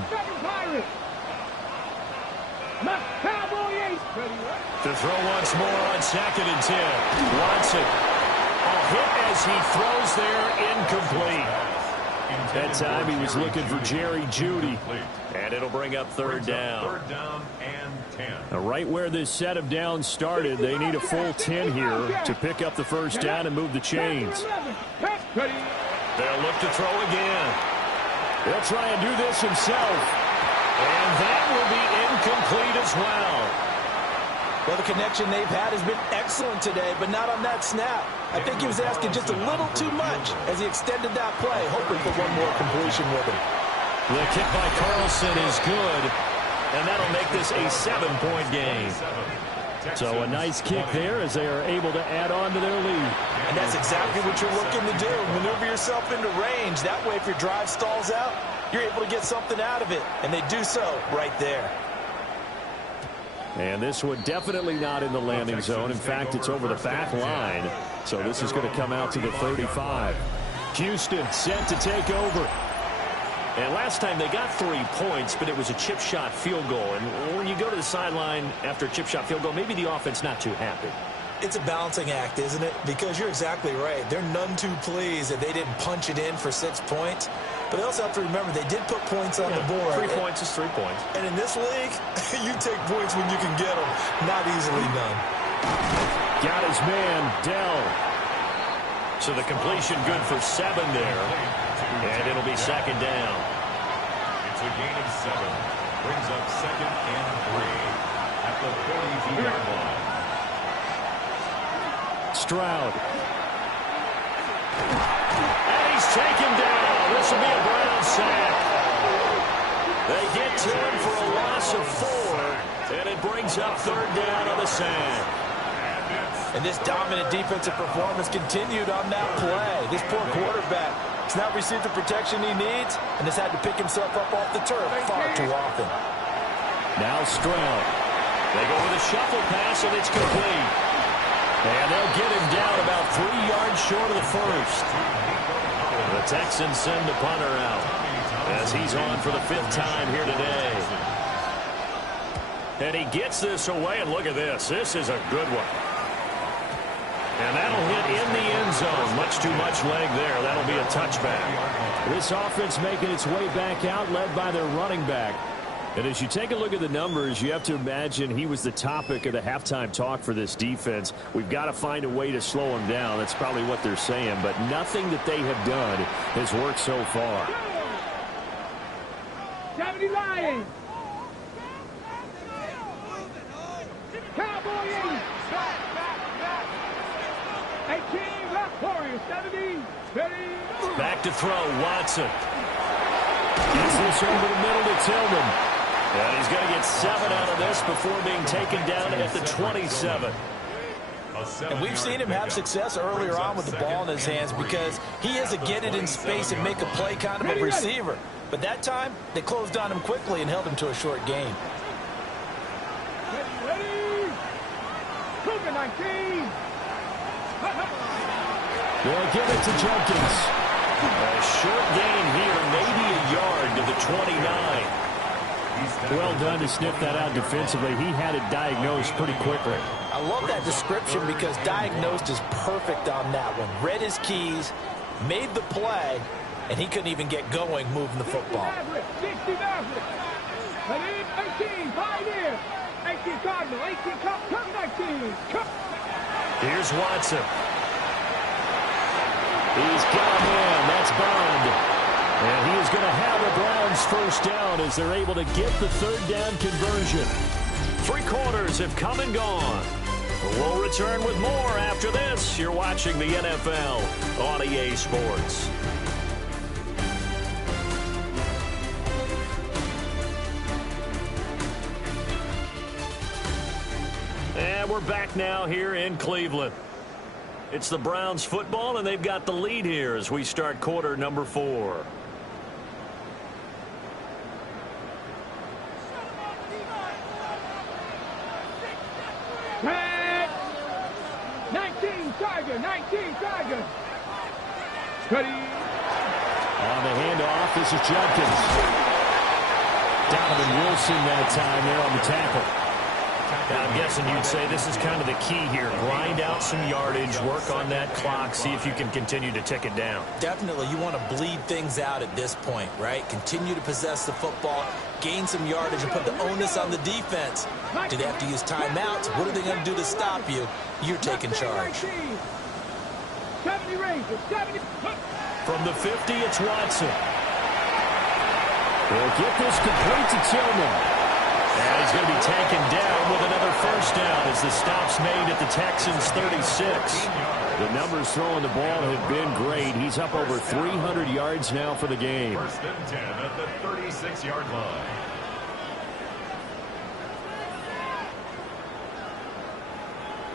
To throw once more on 2nd and 10. Watson. A hit as he throws there, incomplete. That time he was looking for Jerry Judy. And it'll bring up third down. Third down and 10. Now, right where this set of downs started, they need a full 10 here to pick up the first down and move the chains. They'll look to throw again. He'll try and do this himself. And that will be incomplete as well. Well, the connection they've had has been excellent today, but not on that snap. I think he was asking just a little too much as he extended that play, hoping for one more completion with him. The kick by Carlson is good, and that'll make this a 7-point game. So a nice kick there as they are able to add on to their lead. And that's exactly what you're looking to do. Maneuver yourself into range. That way, if your drive stalls out, you're able to get something out of it. And they do so right there. And this one definitely not in the landing zone. In fact, it's over the back line. So this is going to come out to the 35. Houston set to take over. And last time they got 3 points, but it was a chip shot field goal. And when you go to the sideline after a chip shot field goal, maybe the offense not too happy. It's a balancing act, isn't it? Because you're exactly right. They're none too pleased that they didn't punch it in for 6 points. But they also have to remember they did put points on the board. 3 points is 3 points. And in this league, you take points when you can get them. Not easily done. Got his man, Dell. So the completion good for 7 there. And it'll be 2nd down. It's a gain of 7. Brings up 2nd and 3 at the 42-yard line. Stroud. And he's taken down. This will be a Brown sack. They get to him for a loss of 4. And it brings up 3rd down on the sack. And this dominant defensive performance continued on that play. This poor quarterback has not received the protection he needs and has had to pick himself up off the turf far too often. Now Stroud. They go with a shuffle pass, and it's complete. And they'll get him down about 3 yards short of the first. The Texans send the punter out as he's on for the 5th time here today. And he gets this away, and look at this. This is a good one. And that'll hit in the end zone. Much too much leg there. That'll be a touchback. This offense making its way back out, led by their running back. And as you take a look at the numbers, you have to imagine he was the topic of the halftime talk for this defense. We've got to find a way to slow him down. That's probably what they're saying. But nothing that they have done has worked so far. 70 Lions. Cowboy 80. 18 left Warriors. 70. Back to throw, Watson. Gets this over the middle to Tillman. And he's going to get 7 out of this before being taken down at the 27. And we've seen him have success earlier on with the ball in his hands because he is a get it in space and make a play kind of a receiver. But that time, they closed on him quickly and held him to a short gain. They'll give it to Jenkins. A short gain here, maybe a yard to the 29. Well done to sniff that out defensively. He had it diagnosed pretty quickly. I love that description because diagnosed is perfect on that one. Read his keys, made the play, and he couldn't even get going moving the football. 60 Maverick. 18, Pioneer. 18 Cardinal. 18 Cup. 19. Here's Watson. He's got him in. That's Bond. And he is going to have the Browns first down as they're able to get the third down conversion. 3 quarters have come and gone. We'll return with more after this. You're watching the NFL on EA Sports. And we're back now here in Cleveland. It's the Browns football, and they've got the lead here as we start quarter number 4. 19 Tiger. Ready. On the handoff, this is Jenkins. Donovan Wilson that time there on the tackle. Now, I'm guessing you'd say this is kind of the key here. Grind out some yardage, work on that clock, see if you can continue to tick it down. Definitely, you want to bleed things out at this point, right? Continue to possess the football, gain some yardage, and put the onus on the defense. Do they have to use timeouts? What are they going to do to stop you? You're taking charge. 70 Rangers, 70. From the 50, it's Watson. He'll get this complete to Tillman. And he's going to be taken down with another first down as the stop's made at the Texans' 36. The numbers throwing the ball have been great. He's up over 300 yards now for the game. First and 10 at the 36-yard line.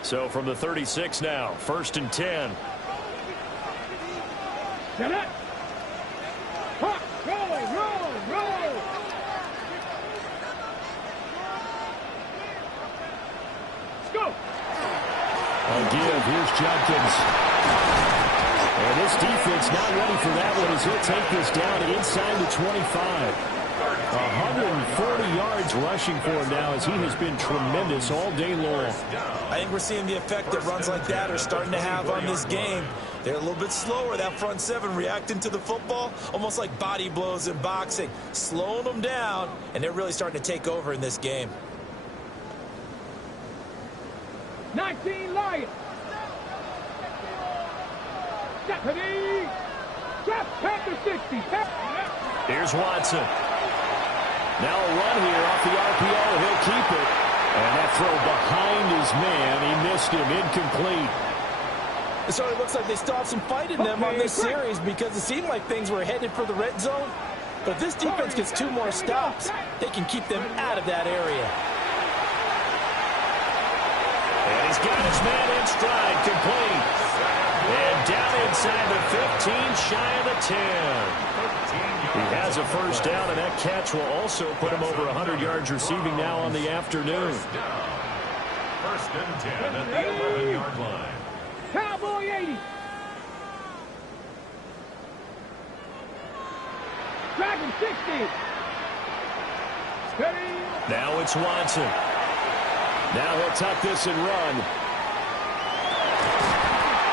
So from the 36 now, first and 10. Get it. Roll. Go. A give. Here's Jenkins. And this defense not ready for that one as he'll take this down inside the 25. 140 yards rushing for him now as he has been tremendous all day long. I think we're seeing the effect that runs like that are starting to have on this game. They're a little bit slower, that front seven, reacting to the football, almost like body blows in boxing, slowing them down, and they're really starting to take over in this game. 19 Lions. Deputy. Panther 60. Here's Watson. Now a run here off the RPO. He'll keep it. And that throw behind his man. He missed him. Incomplete. So it looks like they still have some fight in them on this series because it seemed like things were headed for the red zone. But if this defense gets 2 more stops, they can keep them out of that area. And he's got his man in stride, complete. And down inside the 15, shy of the 10. He has a first down, and that catch will also put him over 100 yards receiving now on the afternoon. First and 10 at the 11-yard line. Cowboy 80. Dragon 60. Steady. Now it's Watson. Now he'll tuck this and run.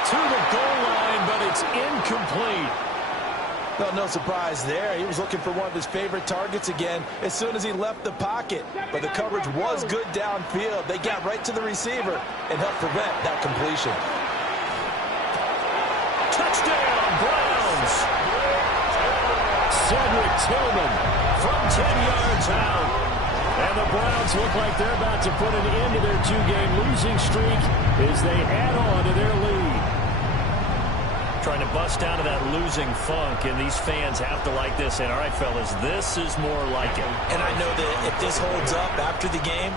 To the goal line, but it's incomplete. Well, no surprise there. He was looking for one of his favorite targets again as soon as he left the pocket. But the coverage was good downfield. They got right to the receiver and helped prevent that completion. Touchdown, Browns. Cedric Tillman from 10 yards out. And the Browns look like they're about to put an end to their 2-game losing streak as they add on to their lead. Trying to bust out of that losing funk, and these fans have to like this. And all right, fellas, this is more like it. And I know that if this holds up after the game,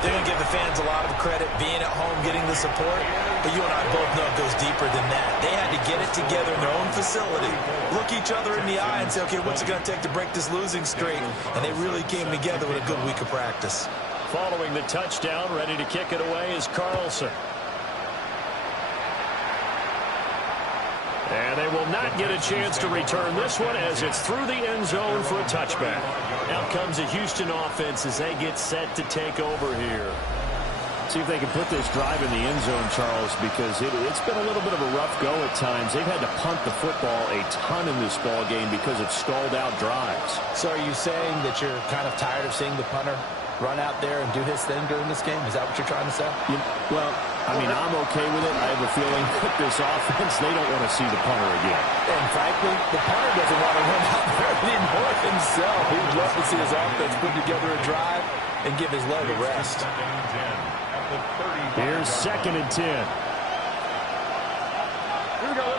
they're going to give the fans a lot of credit, being at home, getting the support. But you and I both know it goes deeper than that. They had to get it together in their own facility, look each other in the eye and say, okay, what's it going to take to break this losing streak? And they really came together with a good week of practice. Following the touchdown, ready to kick it away is Carlson. And they will not get a chance to return this one as it's through the end zone for a touchback. Out comes the Houston offense as they get set to take over here. See if they can put this drive in the end zone, Charles, because it's been a little bit of a rough go at times. They've had to punt the football a ton in this ball game because of stalled out drives. So are you saying that you're kind of tired of seeing the punter run out there and do his thing during this game? Is that what you're trying to say? Well, I mean, I'm okay with it. I have a feeling that this offense, they don't want to see the punter again. And frankly, the punter doesn't want to run out there anymore himself. He would love to see his offense put together a drive and give his leg a rest. Here's 2nd and 10. Here we go.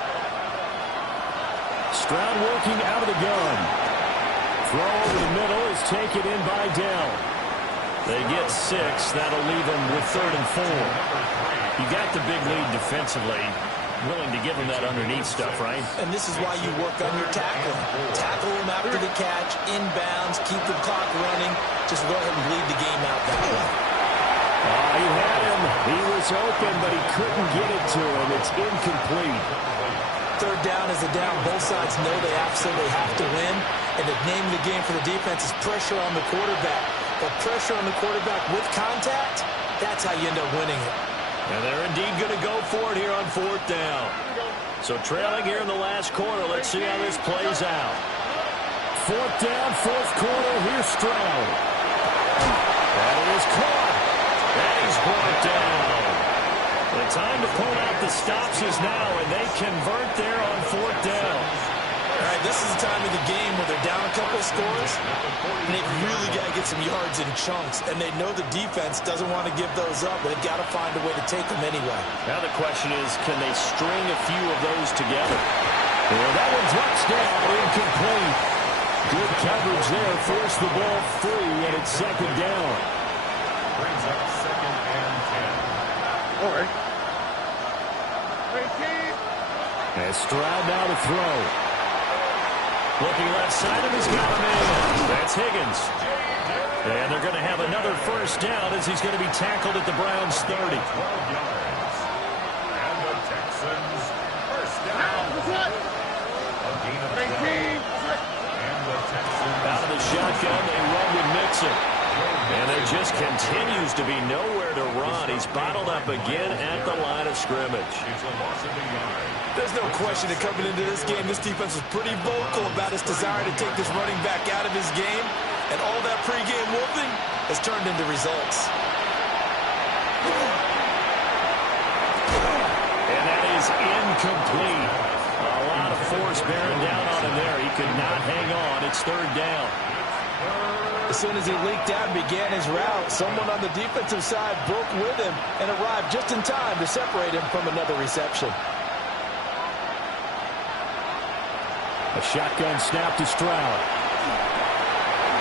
Stroud working out of the gun. Throw over the middle is taken in by Dell. They get 6. That'll leave them with 3rd and 4. You got the big lead defensively. Willing to give them that underneath stuff, right? And this is why you work on your tackling. Tackle them after the catch, inbounds, keep the clock running. Just go ahead and bleed the game out that way. He had him. He was open, but he couldn't get it to him. It's incomplete. 3rd down is a down. Both sides know they absolutely have to win. And the name of the game for the defense is pressure on the quarterback. But pressure on the quarterback with contact, that's how you end up winning it. And they're indeed going to go for it here on 4th down. So trailing here in the last quarter. Let's see how this plays out. 4th down, 4th quarter. Here's Stroud. That is caught. And he's brought down. The time to pull out the stops is now, and they convert there on 4th down. All right, this is the time of the game where they're down a couple of scores, and they've really got to get some yards in chunks, and they know the defense doesn't want to give those up, but they've got to find a way to take them anyway. Now the question is, can they string a few of those together? Well, that one drops down, incomplete. Good coverage there, forced the ball free, and it's 2nd down. Brings up 2nd and 10. All right. And Stroud now to throw. Looking left side of his got a man. That's Higgins. And they're going to have another 1st down as he's going to be tackled at the Browns' 30. 12 yards. And the Texans 1st down. A gain of 12. And the Texans Out of the shotgun, they run with Mixon. And there just continues to be nowhere to run. He's bottled up again at the line of scrimmage. It's a loss of a yard. There's no question that coming into this game, this defense was pretty vocal about its desire to take this running back out of his game. And all that pregame wolfing has turned into results. And that is incomplete. A lot of force bearing down on him there. He could not hang on. It's 3rd down. As soon as he leaked out and began his route, someone on the defensive side broke with him and arrived just in time to separate him from another reception. A shotgun snap to Stroud.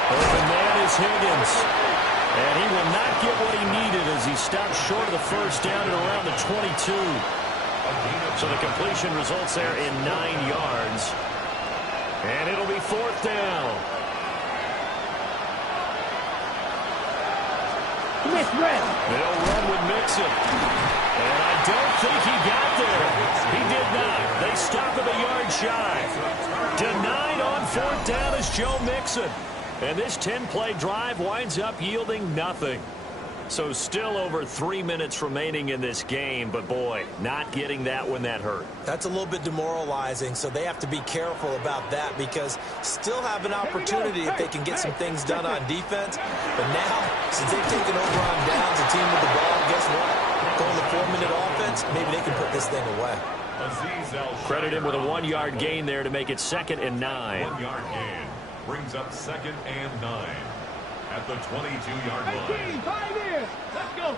Open man is Higgins. And he will not get what he needed as he stopped short of the 1st down at around the 22. So the completion results there in 9 yards. And it'll be 4th down. They'll run with Mixon. And I don't think he got there. He did not. They stop him a yard shy. Denied on 4th down is Joe Mixon. And this 10-play drive winds up yielding nothing. So still over 3 minutes remaining in this game. But, boy, not getting that when that hurt. That's a little bit demoralizing, so they have to be careful about that because still have an opportunity if they can get some things done on defense. But now, since they've taken over on downs, a team with the ball, guess what? Going the 4-minute offense, maybe they can put this thing away. Credit him with a 1-yard gain there to make it 2nd and 9. 1-yard gain brings up 2nd and 9 at the 22-yard line. 5 in. Let's go.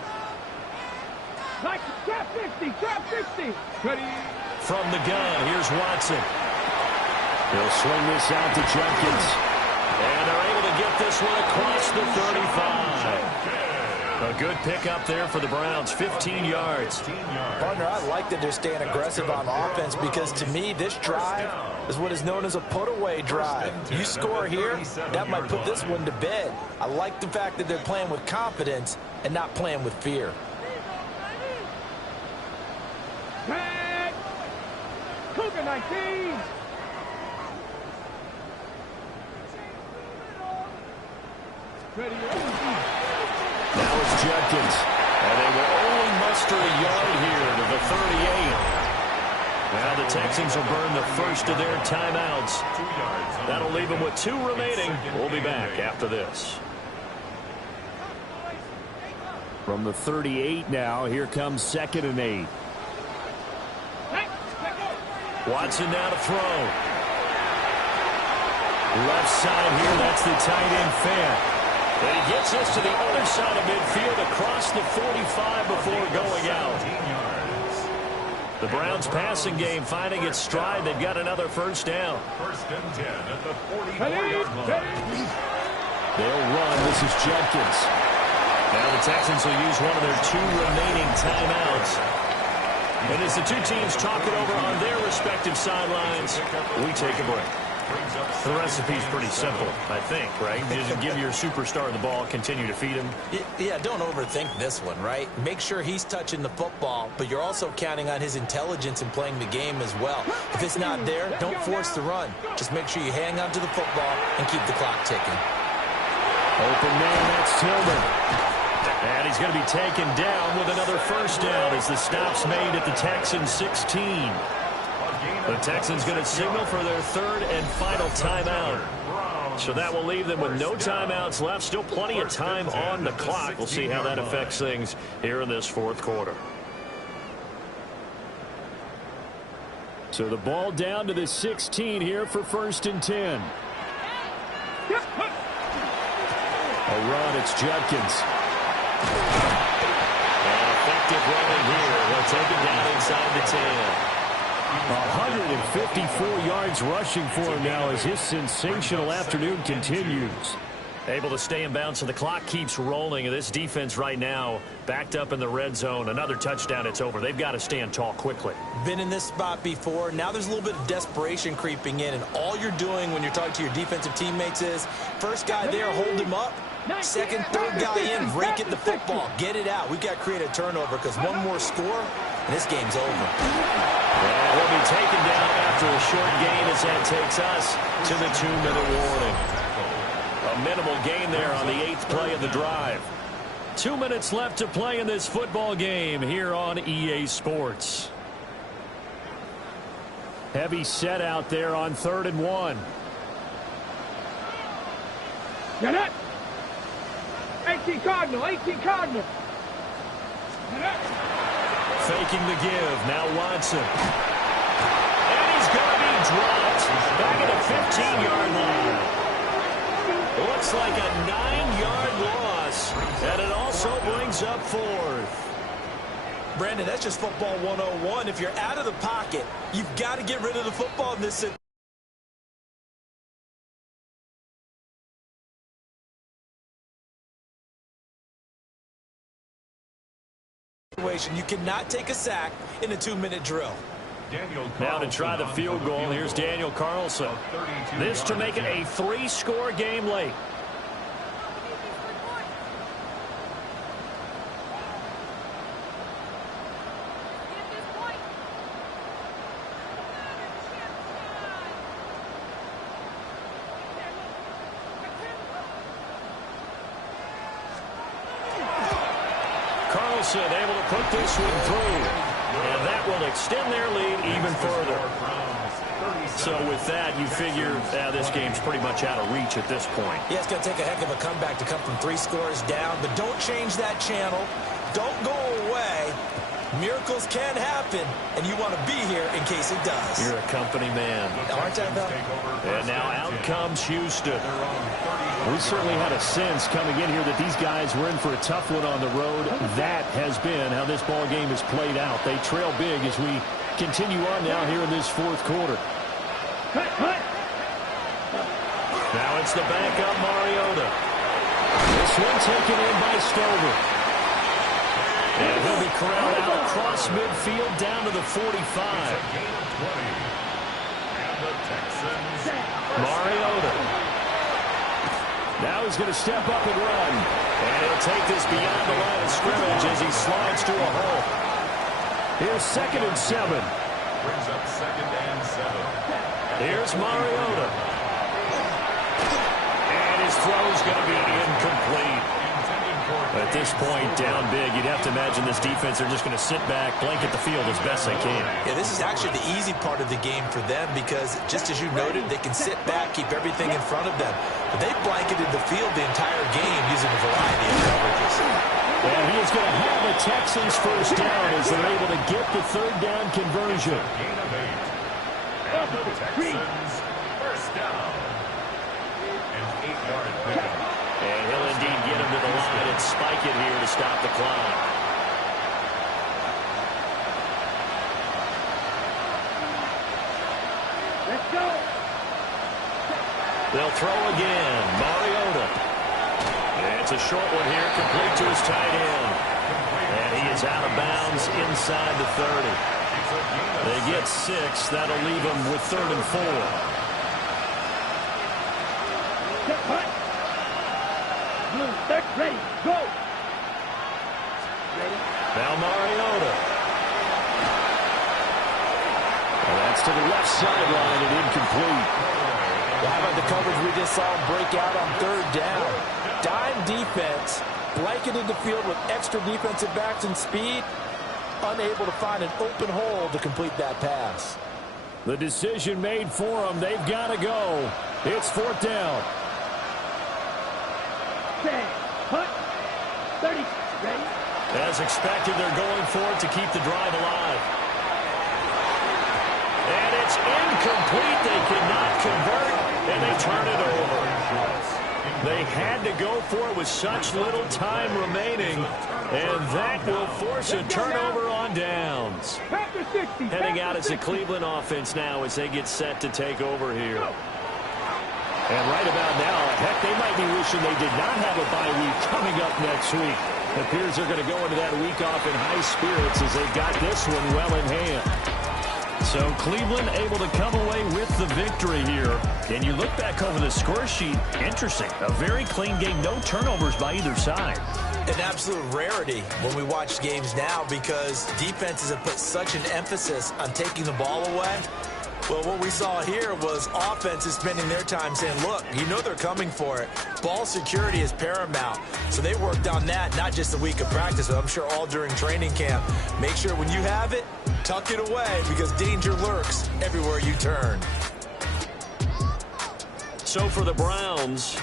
Like, trap 50, trap 50. Ready. From the gun, here's Watson. He'll swing this out to Jenkins. And they're able to get this one across the 35. A good pickup there for the Browns, 15 yards. Partner, I like that they're staying aggressive on offense because to me, this drive is what is known as a put-away drive. You score here, that might put this one to bed. I like the fact that they're playing with confidence and not playing with fear. Tag! Cougar 19! Ready, now it's Jenkins. And they will only muster a yard here to the 38. Now the Texans will burn the first of their timeouts. That'll leave them with 2 remaining. We'll be back after this. From the 38 now, here comes 2nd and 8. Watson now to throw. Left side here, that's the tight end Fant. And he gets this to the other side of midfield across the 45 before going out. The Browns passing game finding its stride. They've got another first down. 1st and 10 at the 44-yard line. They'll run. This is Jenkins. Now the Texans will use one of their 2 remaining timeouts. And as the 2 teams talk it over on their respective sidelines, we take a break. The recipe's pretty simple, I think, right? Just give your superstar the ball, continue to feed him. Yeah, don't overthink this one, right? Make sure he's touching the football, but you're also counting on his intelligence in playing the game as well. If it's not there, don't force the run. Just make sure you hang on to the football and keep the clock ticking. Open man, that's Tillman. And he's going to be taken down with another first down as the stop's made at the Texans 16. The Texans going to signal for their 3rd and final timeout. So that will leave them with no timeouts left. Still plenty of time on the clock. We'll see how that affects things here in this 4th quarter. So the ball down to the 16 here for 1st and 10. A run, it's Jenkins. And effective running here. They'll take it down inside the 10. 154 yards rushing for him now as his sensational afternoon continues. Able to stay in bounds, so the clock keeps rolling. And this defense right now backed up in the red zone. Another touchdown, it's over. They've got to stand tall quickly. Been in this spot before. Now there's a little bit of desperation creeping in. And all you're doing when you're talking to your defensive teammates is, first guy there, hold him up. 2nd, 3rd guy in, rake at the football. Get it out. We've got to create a turnover because one more score, and this game's over. Well, he'll be taken down after a short gain as that takes us to the 2-minute warning. A minimal gain there on the 8th play of the drive. 2 minutes left to play in this football game here on EA Sports. Heavy set out there on 3rd and 1. Get it! 18 Cardinal, 18 Cardinal. Faking the give. Now Watson. And he's going to be dropped back at the 15-yard line. Looks like a 9-yard loss. And it also brings up 4th. Brandon, that's just football 101. If you're out of the pocket, you've got to get rid of the football in this situation. You cannot take a sack in a 2-minute drill. Now to try the field goal, here's Daniel Carlson. This to make it a 3-score game late. Carlson able to put this one through. And that will extend their lead even further. So with that, you figure this game's pretty much out of reach at this point. Yeah, it's going to take a heck of a comeback to come from 3 scores down. But don't change that channel. Don't go away. Miracles can happen, and you want to be here in case it does. You're a company man. Aren't I, though? And now out comes Houston. We certainly had a sense coming in here that these guys were in for a tough one on the road. That has been how this ball game has played out. They trail big as we continue on now here in this fourth quarter. Now it's the backup Mariota. This one taken in by Stover. And he'll be corralled out across midfield down to the 45. Mariota. Now he's going to step up and run. And he'll take this beyond the line of scrimmage as he slides through a hole. Here's 2nd and 7. Brings up 2nd and 7. Here's Mariota. And his throw's going to be incomplete. At this point, down big, you'd have to imagine this defense are just going to sit back, blanket the field as best they can. Yeah, this is actually the easy part of the game for them because, just as you noted, they can sit back, keep everything in front of them. But they blanketed the field the entire game using a variety of coverages. And he is going to have the Texans first down as they're able to get the 3rd down conversion. Gain of 8. And the Texans first down. An 8-yard pickup. And he'll indeed get him to the line and spike it here to stop the clock. Let's go. They'll throw again. Mariota. And it's a short one here, complete to his tight end. And he is out of bounds inside the 30. They get 6. That'll leave them with 3rd and 4. Ready, go. Ready. Now Mariota. And that's to the left sideline and incomplete. Well, how about the coverage we just saw him break out on 3rd down? Dime defense, blanketed the field with extra defensive backs and speed, unable to find an open hole to complete that pass. The decision made for them. They've got to go. It's 4th down. 10, hut, 30, ready. As expected, they're going for it to keep the drive alive. And it's incomplete. They cannot convert, and they turn it over. They had to go for it with such little time remaining, and that will force a turnover on downs. Heading out as a Cleveland offense now as they get set to take over here. And right about now, heck, they might be wishing they did not have a bye week coming up next week. It appears they're going to go into that week off in high spirits as they've got this one well in hand. So Cleveland able to come away with the victory here. And you look back over the score sheet, interesting. A very clean game, no turnovers by either side. An absolute rarity when we watch games now because defenses have put such an emphasis on taking the ball away. Well, what we saw here was offenses spending their time saying, look, you know they're coming for it. Ball security is paramount. So they worked on that, not just a week of practice, but I'm sure all during training camp. Make sure when you have it, tuck it away because danger lurks everywhere you turn. So for the Browns,